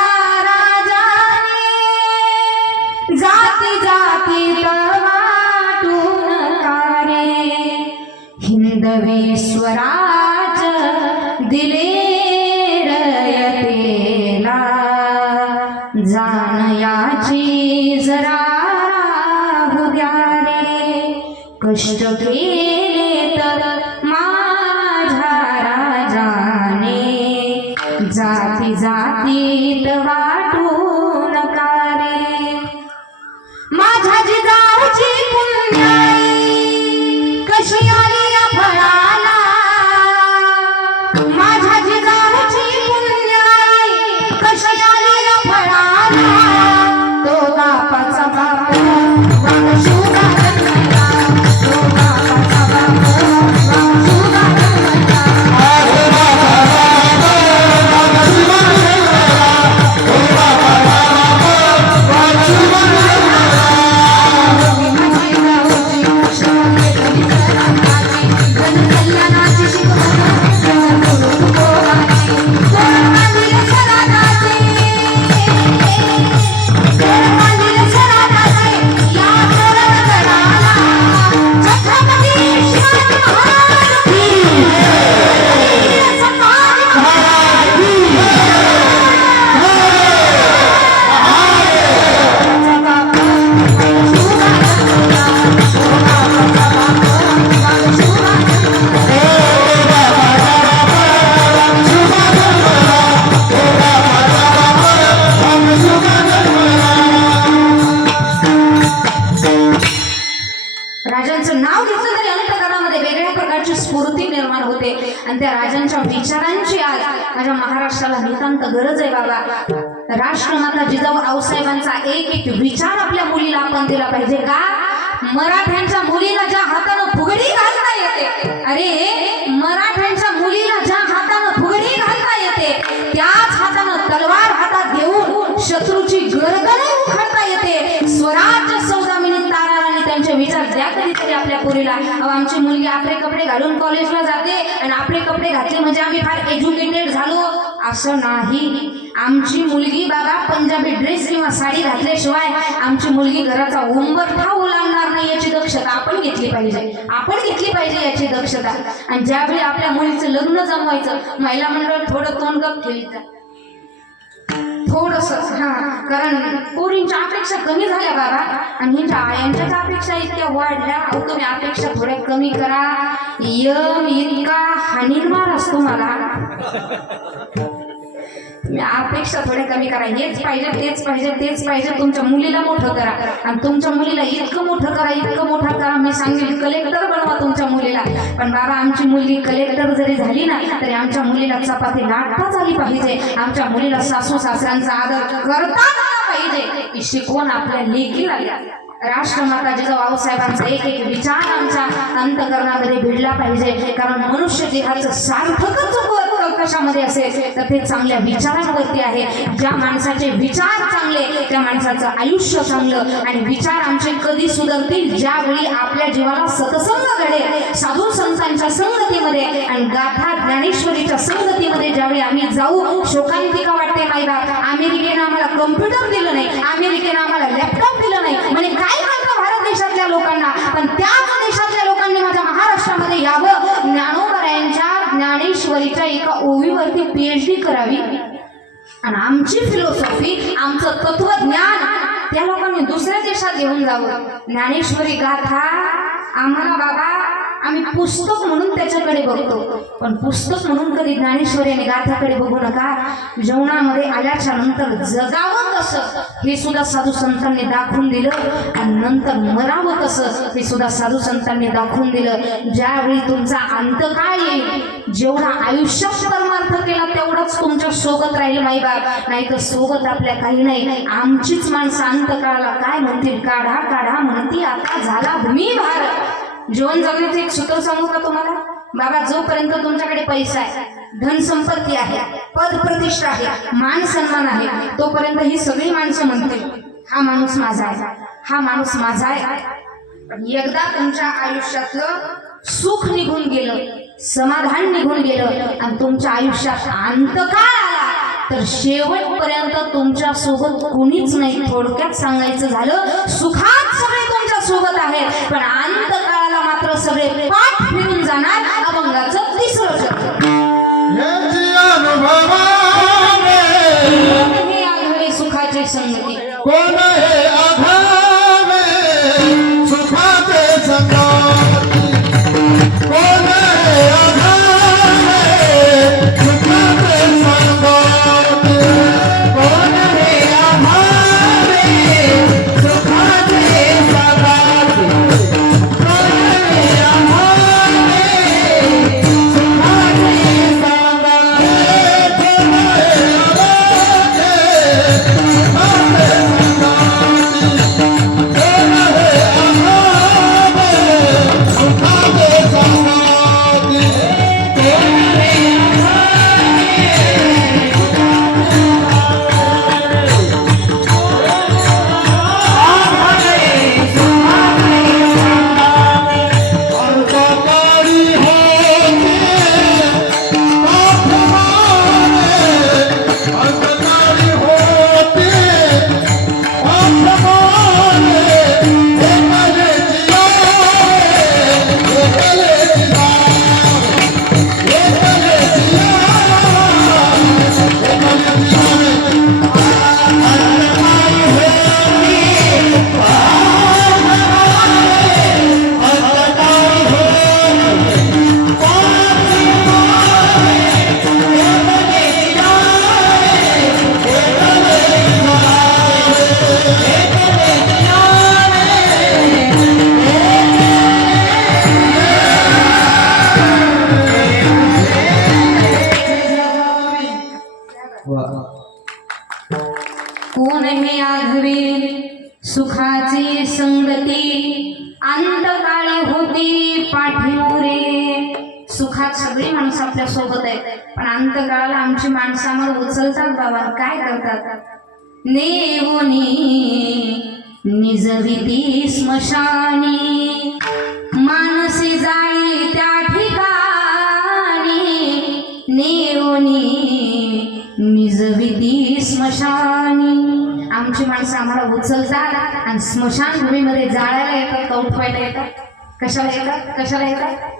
राजाने, जाती जातीत वाटून कारे. हिंदवी स्वराज दिले रयतेला, जाण याची जरा राहू द्या रे. कष्ट केले तर माझ्या जाती जातीत वाटू नका रे माझ्या जिजाऊची पुण्याई कशी आली या फळाला माझ्या जिजाऊची पुण्याई कशी आली या फळाला तो बापाचा बाप वाग शुगा जन्मला तो बापाचा बाप वाग शुगा जन्मला राजांचं नाव घेतलं तरी अंतःकरणामध्ये वेगळ्या प्रकारची स्फूर्ती निर्माण होते आणि त्या राजांच्या विचारांची आज माझ्या महाराष्ट्राला नितांत गरज आहे बाबा. राष्ट्रमाता जिजाऊ आऊसाहेबांचा एक एक विचार आपल्या मुलीला आपण दिला पाहिजे का. मराठ्यांच्या मुलीला ज्या हातानं फुगडी घालता येते, अरे मराठ्यांच्या मुलीला ज्या हातानं फुगडी घालता येते त्याच हातानं तलवार हातात घेऊन शत्रूची गर्दन उखडता येते. स्वराज्य सौदामिनी ताराराणी त्यांचे विचार द्या कधीतरी आपल्या पोरीला. आमची मुलगी आपले कपडे घालून कॉलेजला जाते आणि आपले कपडे घातले म्हणजे आम्ही फार एज्युकेटेड झालो असं नाही. आमची मुलगी बाबा पंजाबी ड्रेस किंवा साडी घातल्याशिवाय आमची मुलगी घराचा उंबरठा ओलांडणार नाही याची दक्षता आपण घेतली पाहिजे. आपण घेतली पाहिजे याची दक्षता. आणि ज्यावेळी आपल्या मुलीचं लग्न जमवायचं महिला मंडळ थोडं तोंड गप ठेवायचं थोडस, कारण पोरींच्या अपेक्षा कमी झाल्या बाबा आणि हिंच्या आयांच्या अपेक्षा इतक्या वाढल्या. अहो तुम्ही अपेक्षा थोड्या कमी करा. यम इतका हानीमार असतो मला. अपेक्षा थोड्या कमी करा. हेच पाहिजे तेच पाहिजे तेच पाहिजे. तुमच्या मुलीला मोठं करा आणि तुमच्या मुलीला इतकं मोठं करा इतकं मोठं करा. मी सांगेल कलेक्टर बनवा तुमच्या मुलीला. पण बाबा आमची मुलगी कलेक्टर जरी झाली ना तरी आमच्या मुलीला चपाती लाटता झाली पाहिजे. आमच्या मुलीला सासू सासऱ्यांचा आदर करता आला पाहिजे. ही शिकवण आपल्या लेकीला द्या. राष्ट्रमाता जिजाऊ आऊसाहेबांचा एक एक विचार आमच्या अंतःकरणामध्ये भिडला पाहिजे. कारण मनुष्य देहाचं सार्थकच कशामध्ये असेल तर ते चांगल्या विचारांवरती आहे. ज्या माणसाचे विचार चांगले त्या माणसाचं आयुष्य चांगलं. आणि विचार आमचे कधी सुधारतील ज्यावेळी आपल्या जीवाला सत्संग घडेल. साधू संतांच्या संगतीमध्ये आणि गाथा ज्ञानेश्वरीच्या संगतीमध्ये ज्यावेळी आम्ही जाऊ. शोकांतिका वाटते नाही बा. अमेरिकेनं आम्हाला कम्प्युटर दिलं नाही, अमेरिकेनं आम्हाला लॅपटॉप दिलं नाही म्हणजे काय करतं भारत देशातल्या लोकांना. पण त्याच देशातल्या लोकांनी माझ्या महाराष्ट्रामध्ये यावं. ज्ञानोबरायांच्या ज्ञानेश्वरीच्या एका ओवीवरती PhD करावी आणि आमची फिलॉसॉफी आमचं तत्वज्ञान त्या लोकांनी दुसऱ्या देशात घेऊन जावं. ज्ञानेश्वरी गाथा आम्हाला बाबा आम्ही पुस्तक म्हणून त्याच्याकडे बघतो पण पुस्तक म्हणून कधी ज्ञानेश्वरी आणि गाथाकडे बघू नका. जेवणामध्ये आल्याच्या नंतर जगावं कसं हे सुद्धा साधू संतांनी दाखवून दिलं आणि नंतर मरावं कसं हे सुद्धा साधू संतांनी दाखवून दिलं. ज्यावेळी तुमचा अंतकाळ येईल जेवढा आयुष्यात परमार्थ केला तेवढाच तुमच्या सोबत राहील माईबाप. नाही तर सोबत आपल्या काही नाही. आमचीच माणसं अंतकाळाला काय म्हणतील काढा काढा म्हणती आता झाला भूमी भार. जीवन जगण्याचं एक सूत्र सांगू का तुम्हाला बाबा. जोपर्यंत तुमच्याकडे पैसा आहे, धन संपत्ती आहे, पद प्रतिष्ठा आहे, मान सन्मान आहे तोपर्यंत ही सगळी माणसं म्हणतील हा माणूस माझा आहे, हा माणूस माझा आहे. पण एकदा तुमच्या आयुष्यातलं सुख निघून गेलं, समाधान निघून गेलं आणि तुमच्या आयुष्यात अंतकाळ आला तर शेवटपर्यंत तुमच्या सोबत कुणीच नाही. थोडक्यात सांगायचं झालं सुखात सगळे तुमच्या सोबत आहेत पण अंतकाळाला मात्र सगळे पाठ फिरून जाणार. अभंगाचं तिसरं शब्द हे आघावे सुखाचे संगती. कोण हे आघावे सुखाचे संगती. कोण हे आघावे सुखाचे संगती. होती पाठीवरे. सुखात सगळी माणसं आपल्या सोबत आहेत, पण अंतकाळाला आमची माणसं आम्हाला उचलतात बाबा. काय करतात? नेवोनी निजविती स्मशानी, मानसी जाई त्या ठिकाणी. नेवोनी निजविती स्मशानी, आमची माणसं आम्हाला उचलतात आणि स्मशानभूमीमध्ये जाळायला येतात का उठवायला येतात? कशाला येतात? कशाला येतात?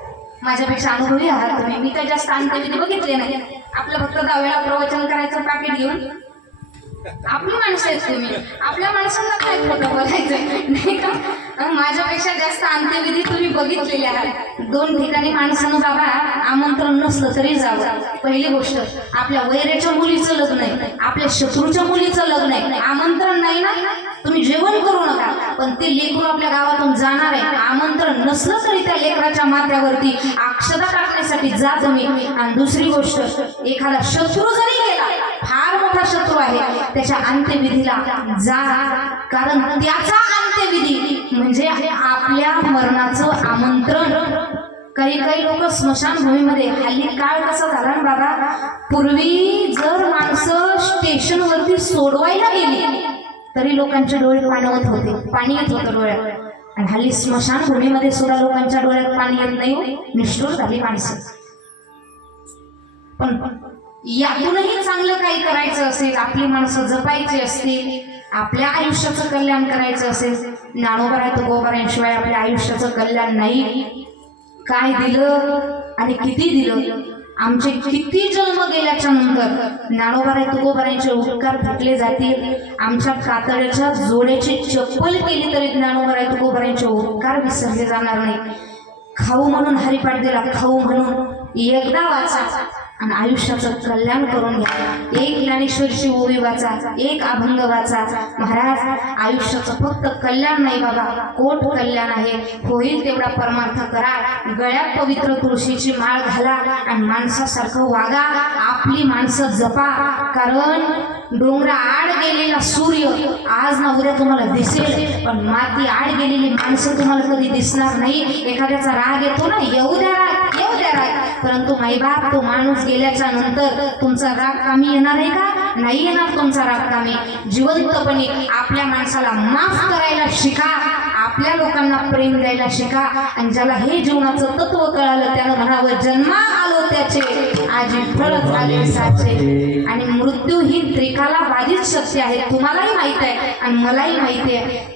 माझ्यापेक्षा अनुभवी आहात तुम्ही. मी तर जास्त अंत्यविधी बघितले नाही. आपलं फक्त 10 वेळा प्रवचन करायचं पाकिट घेऊन. आपली माणसं आहेत तुम्ही, आपल्या माणसांना काय खोटं बोलायचं नाही का? माझ्यापेक्षा जास्त अंत्यविधी तुम्ही बघितलेले आहात. 2 ठिकाणी माणसानं बाबा आमंत्रण नसलं तरी जावं. पहिली गोष्ट, आपल्या वैराच्या मुलीचं लग्न आहे, आपल्या शत्रूच्या मुलीचं लग्न आहे, आमंत्रण नाही ना, तुम्ही जेवण करू नका. पण ते लेकरू आपल्या गावातून जाणार आहे, आमंत्रण नसलं तरी त्या लेकराच्या माथ्यावरती अक्षता टाकण्यासाठी जा तुम्ही. आणि दुसरी गोष्ट, एखादा शत्रू जरी गेला, फार मोठा शत्रू आहे, त्याच्या अंत्यविधीला जा, कारण त्याचा अंत्यविधी म्हणजे आपल्या मरणाचं आमंत्रण. काही काही लोक स्मशानभूमीमध्ये, हल्ली काळ कसा झाला ना बाबा, पूर्वी जर माणसं स्टेशनवरती सोडवायला गेली तरी लोकांचे डोळे पाणवत होते, पाणी येत होतं डोळ्यात. आणि हल्ली स्मशानभूमीमध्ये सुद्धा लोकांच्या डोळ्यात पाणी येत नाही. निष्ठुर झाली माणसं. पण यातूनही चांगलं काही करायचं असेल, आपली माणसं जपायची असतील, आपल्या आयुष्याचं कल्याण करायचं असेल, ज्ञानोबा तुकोबारांशिवाय आपल्या आयुष्याचं कल्याण नाही. काय दिलं आणि किती दिलं, आमचे किती जन्म गेल्याच्या नंतर ज्ञानोबा तुकोबारांचे उपकार भेटले जातील. आमच्या कातड्याच्या जोड्याची चप्पल केली तरी ज्ञानोबा तुकोबारांचे उपकार विसरले जाणार नाही. खाऊ म्हणून हरिपाठ दिला, खाऊ म्हणून एकदा वाचा आणि आयुष्याचं कल्याण करून घ्या. एक ज्ञानेश्वरीची ओवी वाचा, एक अभंग वाचा. महाराज, आयुष्याचं फक्त कल्याण नाही बाबा, कोट कल्याण आहे. होईल तेवढा परमार्थ करा. गळ्यात पवित्र तुळशीची माळ घाला आणि माणसासारखं वागा. आपली माणसं जपा, कारण डोंगरा आड गेलेला सूर्य आज ना उद्या तुम्हाला दिसेल, पण माती आड गेलेली माणसं तुम्हाला कधी दिसणार नाही. एखाद्याचा राग येतो ना, येऊ द्या राग, येऊ द्या राग, परंतु माईबाप, तो माणूस गेल्याच्या नंतर तुमचा राग कामी येणार आहे का? नाही येणार तुमचा राग कामी. जिवंतपणे आपल्या माणसाला माफ करायला शिका, आपल्या लोकांना प्रेम द्यायला शिका. आणि ज्याला हे जीवनाचं तत्व कळालं त्यानं म्हणावं, जन्मा आलो त्याचे आजी फळच आले साचे. आणि मृत्यू ही त्रिकाला बाधित सत्य आहे, तुम्हालाही माहित आहे आणि मलाही माहिती आहे.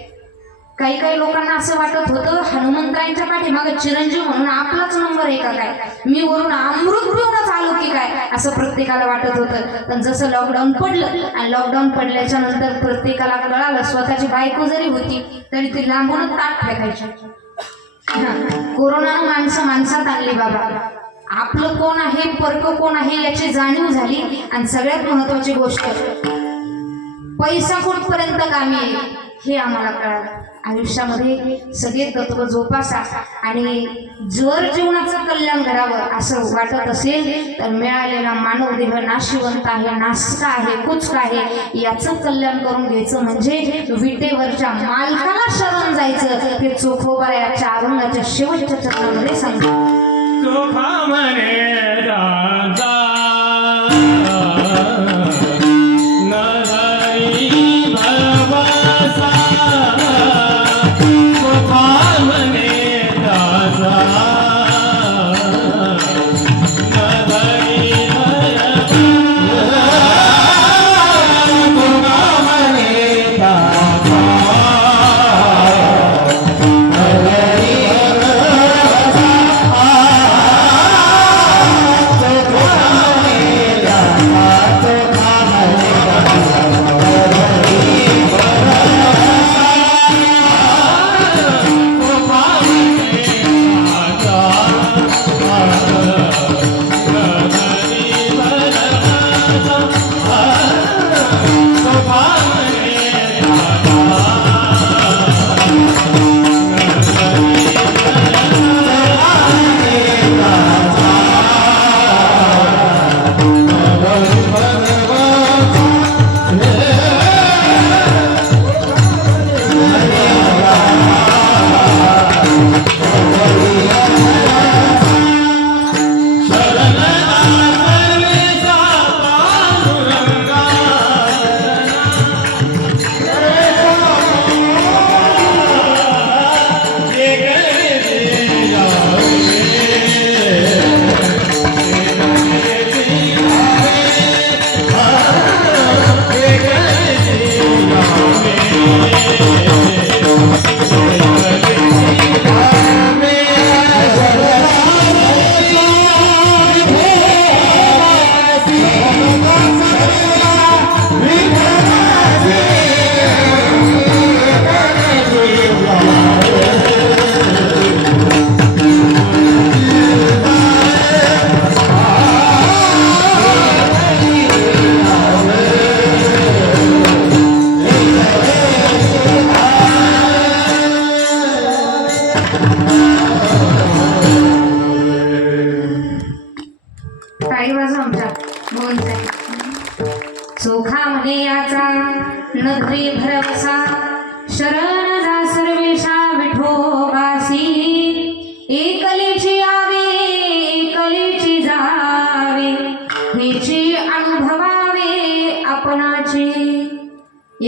काही काही लोकांना असं वाटत होतं हनुमंतरायांच्या पाठीमागे चिरंजीव म्हणून आपलाच नंबर आहे का काय, मी वरून अमृत पिऊनच आलो की काय, असं प्रत्येकाला वाटत होतं. पण जसं लॉकडाऊन पडलं आणि लॉकडाऊन पडल्याच्या नंतर प्रत्येकाला कळालं, स्वतःची बायको जरी होती तरी ती लांबूनच ताट फेकायची. कोरोनानं माणसं माणसात आणली बाबा. आपलं कोण आहे, परक कोण आहे याची जाणीव झाली. आणि सगळ्यात महत्वाची गोष्ट, पैसा कुठपर्यंत कामी आहे हे आम्हाला कळालं. आयुष्यामध्ये सगळे तत्व जोपासा. आणि जर जीवनाचं कल्याण घडावं असं वाटत असेल तर मिळालेला मानव देह नाशिवंत आहे, नासका आहे, कुचका आहे, याचं कल्याण करून घ्यायचं. म्हणजे विटेवरच्या मालकाला शरण जायचं. ते चोखोबा याच्या अभंगाच्या शेवटच्या चरणामध्ये सांगतो.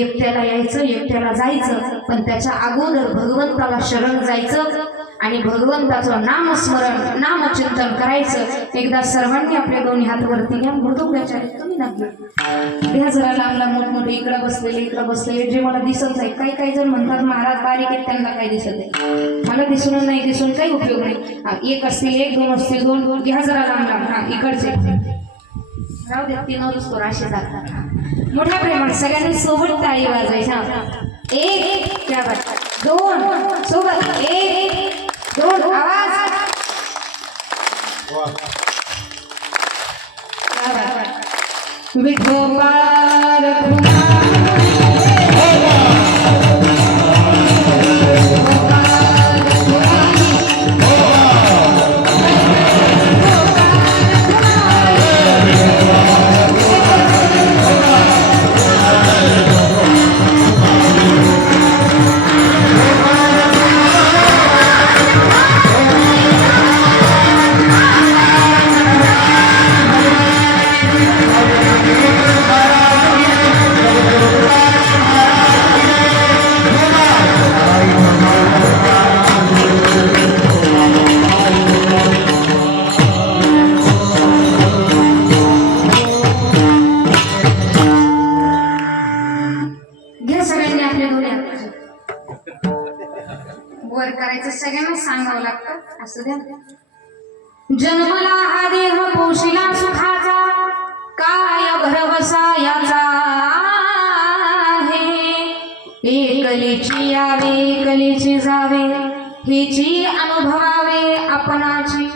एकट्याला यायचं, एकट्याला जायचं, पण त्याच्या अगोदर भगवंताला शरण जायचं आणि भगवंताचं नामस्मरण नामचिंतन करायचं. एकदा सर्वांनी आपले दोन्ही हात वरती घ्या. मृदुंगाच्या तुम्ही नक्की घ्या जरा लांब लांब मोठमोठे इकडं बसलेले जे मला दिसत नाही. काही जण म्हणतात महाराज बारीक आहेत त्यांना काही दिसत नाही. मला दिसून नाही दिसून काही उपयोग नाही. एक असतील एक, दोन असतील दोन, घ्या जरा लांब लांब. हा इकडचे राहू द्या, तीनच तो राशी जातात. मोठ्या प्रेमात सगळ्यांनी सोबत टाळी वाजवायच्या. एक क्या बात, दोन सोबत, एक दोन आवाज. क्या बात. विठोबा वर करायचं सगळ्यांना सांगावं लागतं. असं द्या. जन्मला हा देह पोशिला सुखाचा, काय भरवसा याचा आहे. एकलीची यावे एकलीची जावे, हिची अनुभवावे आपणाची.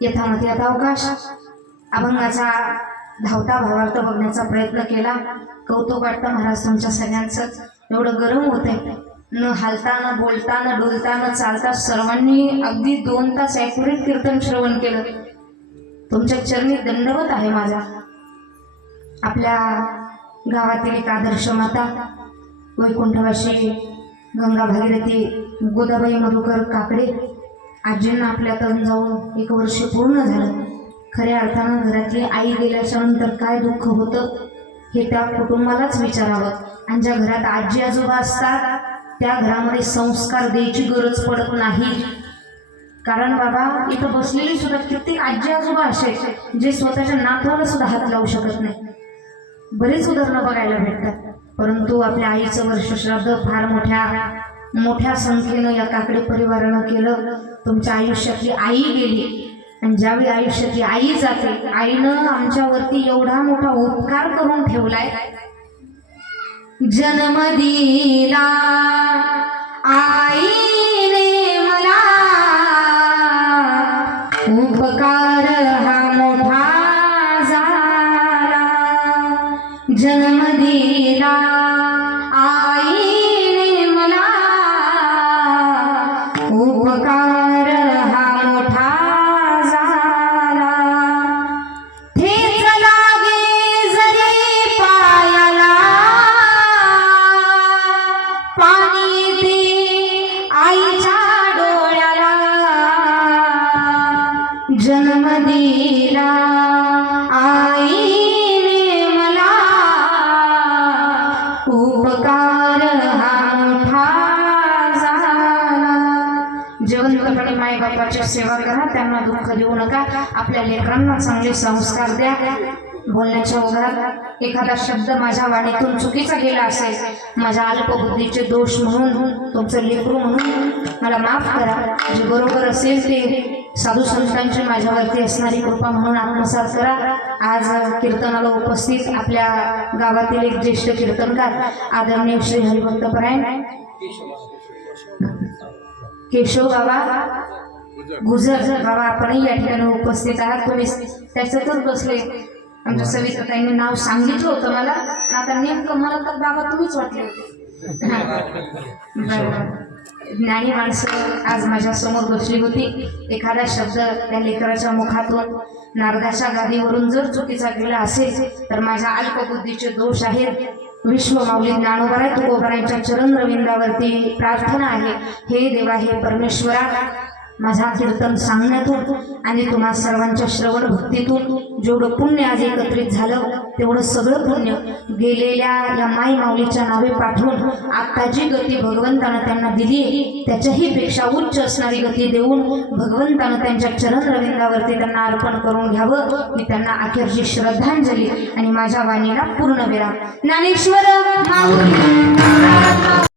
यथामती आता अवकाश. अभंगाचा धावता भावार्थ बघण्याचा प्रयत्न केला. कौतुक वाटतं महाराज तुमच्या सगळ्यांचं. एवढं गरम होतंय, न हालता न बोलता न डोलता न चालता सर्वांनी अगदी 2 तास ॲक्युरेट कीर्तन श्रवण केलं. तुमच्या चरणी दंडवत आहे माझा. आपल्या गावातील एक आदर्श माता वैकुंठवाशी गंगा भागीरथी गोदाबाई मधुकर काकडे आजींना आपल्या तन जाऊन 1 वर्ष पूर्ण झालं. खऱ्या अर्थानं घरातली आई गेल्याच्या नंतर काय दुःख होतं हे त्या कुटुंबालाच विचारावं. आणि ज्या घरात आजी आजोबा असतात त्या घरामध्ये संस्कार द्यायची गरज पडत नाही. कारण बाबा इथं बसलेली सुद्धा कित्येक आजी आजोबा असे जे स्वतःच्या नातवाला सुद्धा हात लावू शकत नाही. बरीच उदाहरणं बघायला भेटतात. परंतु आपल्या आईचं वर्षश्राद्ध फार मोठ्या संख्येनं या काकडे परिवारानं केलं. तुमच्या आयुष्यातली आई गेली आणि ज्यावेळी आयुष्यातली आई जाते, आईनं आमच्यावरती एवढा मोठा उपकार करून ठेवलाय. जन्म दिला आईने मला, उपकार हा मोठा झाला. जन्म दिला आईने मला, उपकार हा मोठा झाला. ठेच लागे जरी पायाला, पाणी दे आईच्या डोळ्याला. जन्म दिला आईने मला, उपकार हा मोठा झाला. जिवंतपणे मायबापाची सेवा करा, त्यांना दुःख देऊ नका. आपल्या लेकरांना चांगले संस्कार द्या. बोलण्याच्या ओघात एखादा शब्द माझ्या वाणीतून चुकीचा गेला असेल, माझ्या अल्पबुद्धीचे दोष म्हणून, तुमचं लेकरू म्हणून मला माफ करा. जे बरोबर असेल ते साधू संतांची माझ्यावरती असणारी कृपा म्हणून आत्मसात करा. आज कीर्तनाला उपस्थित आपल्या गावातील एक ज्येष्ठ कीर्तनकार आदरणीय श्री हरिभक्तपरायण केशव बाबा गुजर बाबा, आपणही या ठिकाणी उपस्थित आहात. तुम्ही त्याच्यातच बसले. आमच्या सविताताईंनी नाव सांगितलं होतं मला, आता नेमकं मला तर बाबा तुम्हीच वाटले होते. बरोबर. ज्ञानी माणसं आज माझ्या समोर बसली होती. एखादा शब्द त्या लेकराच्या मुखातून नारदाच्या गादीवरून जर चुकीचा गेला असेल तर माझ्या अल्पबुद्धीचे दोष आहेत. विश्व माऊली ज्ञानोबराय तुकोबरायांच्या चरण रविंदावरती प्रार्थना आहे. हे देवा, हे परमेश्वरा, माझा कीर्तन सांगण्यातून आणि तुम्हा सर्वांच्या श्रवण भक्तीतून जेवढं पुण्य आज एकत्रित झालं तेवढं सगळं पुण्य गेलेल्या या माई माऊलीच्या नावे पाठवून आता जी गती भगवंतानं त्यांना दिली आहे त्याच्याही पेक्षा उच्च असणारी गती देऊन भगवंतानं त्यांच्या चरण रविंदावरती त्यांना अर्पण करून घ्यावं मी त्यांना अखेरची श्रद्धांजली आणि माझ्या वाणीला पूर्ण विराम. ज्ञानेश्वर माऊली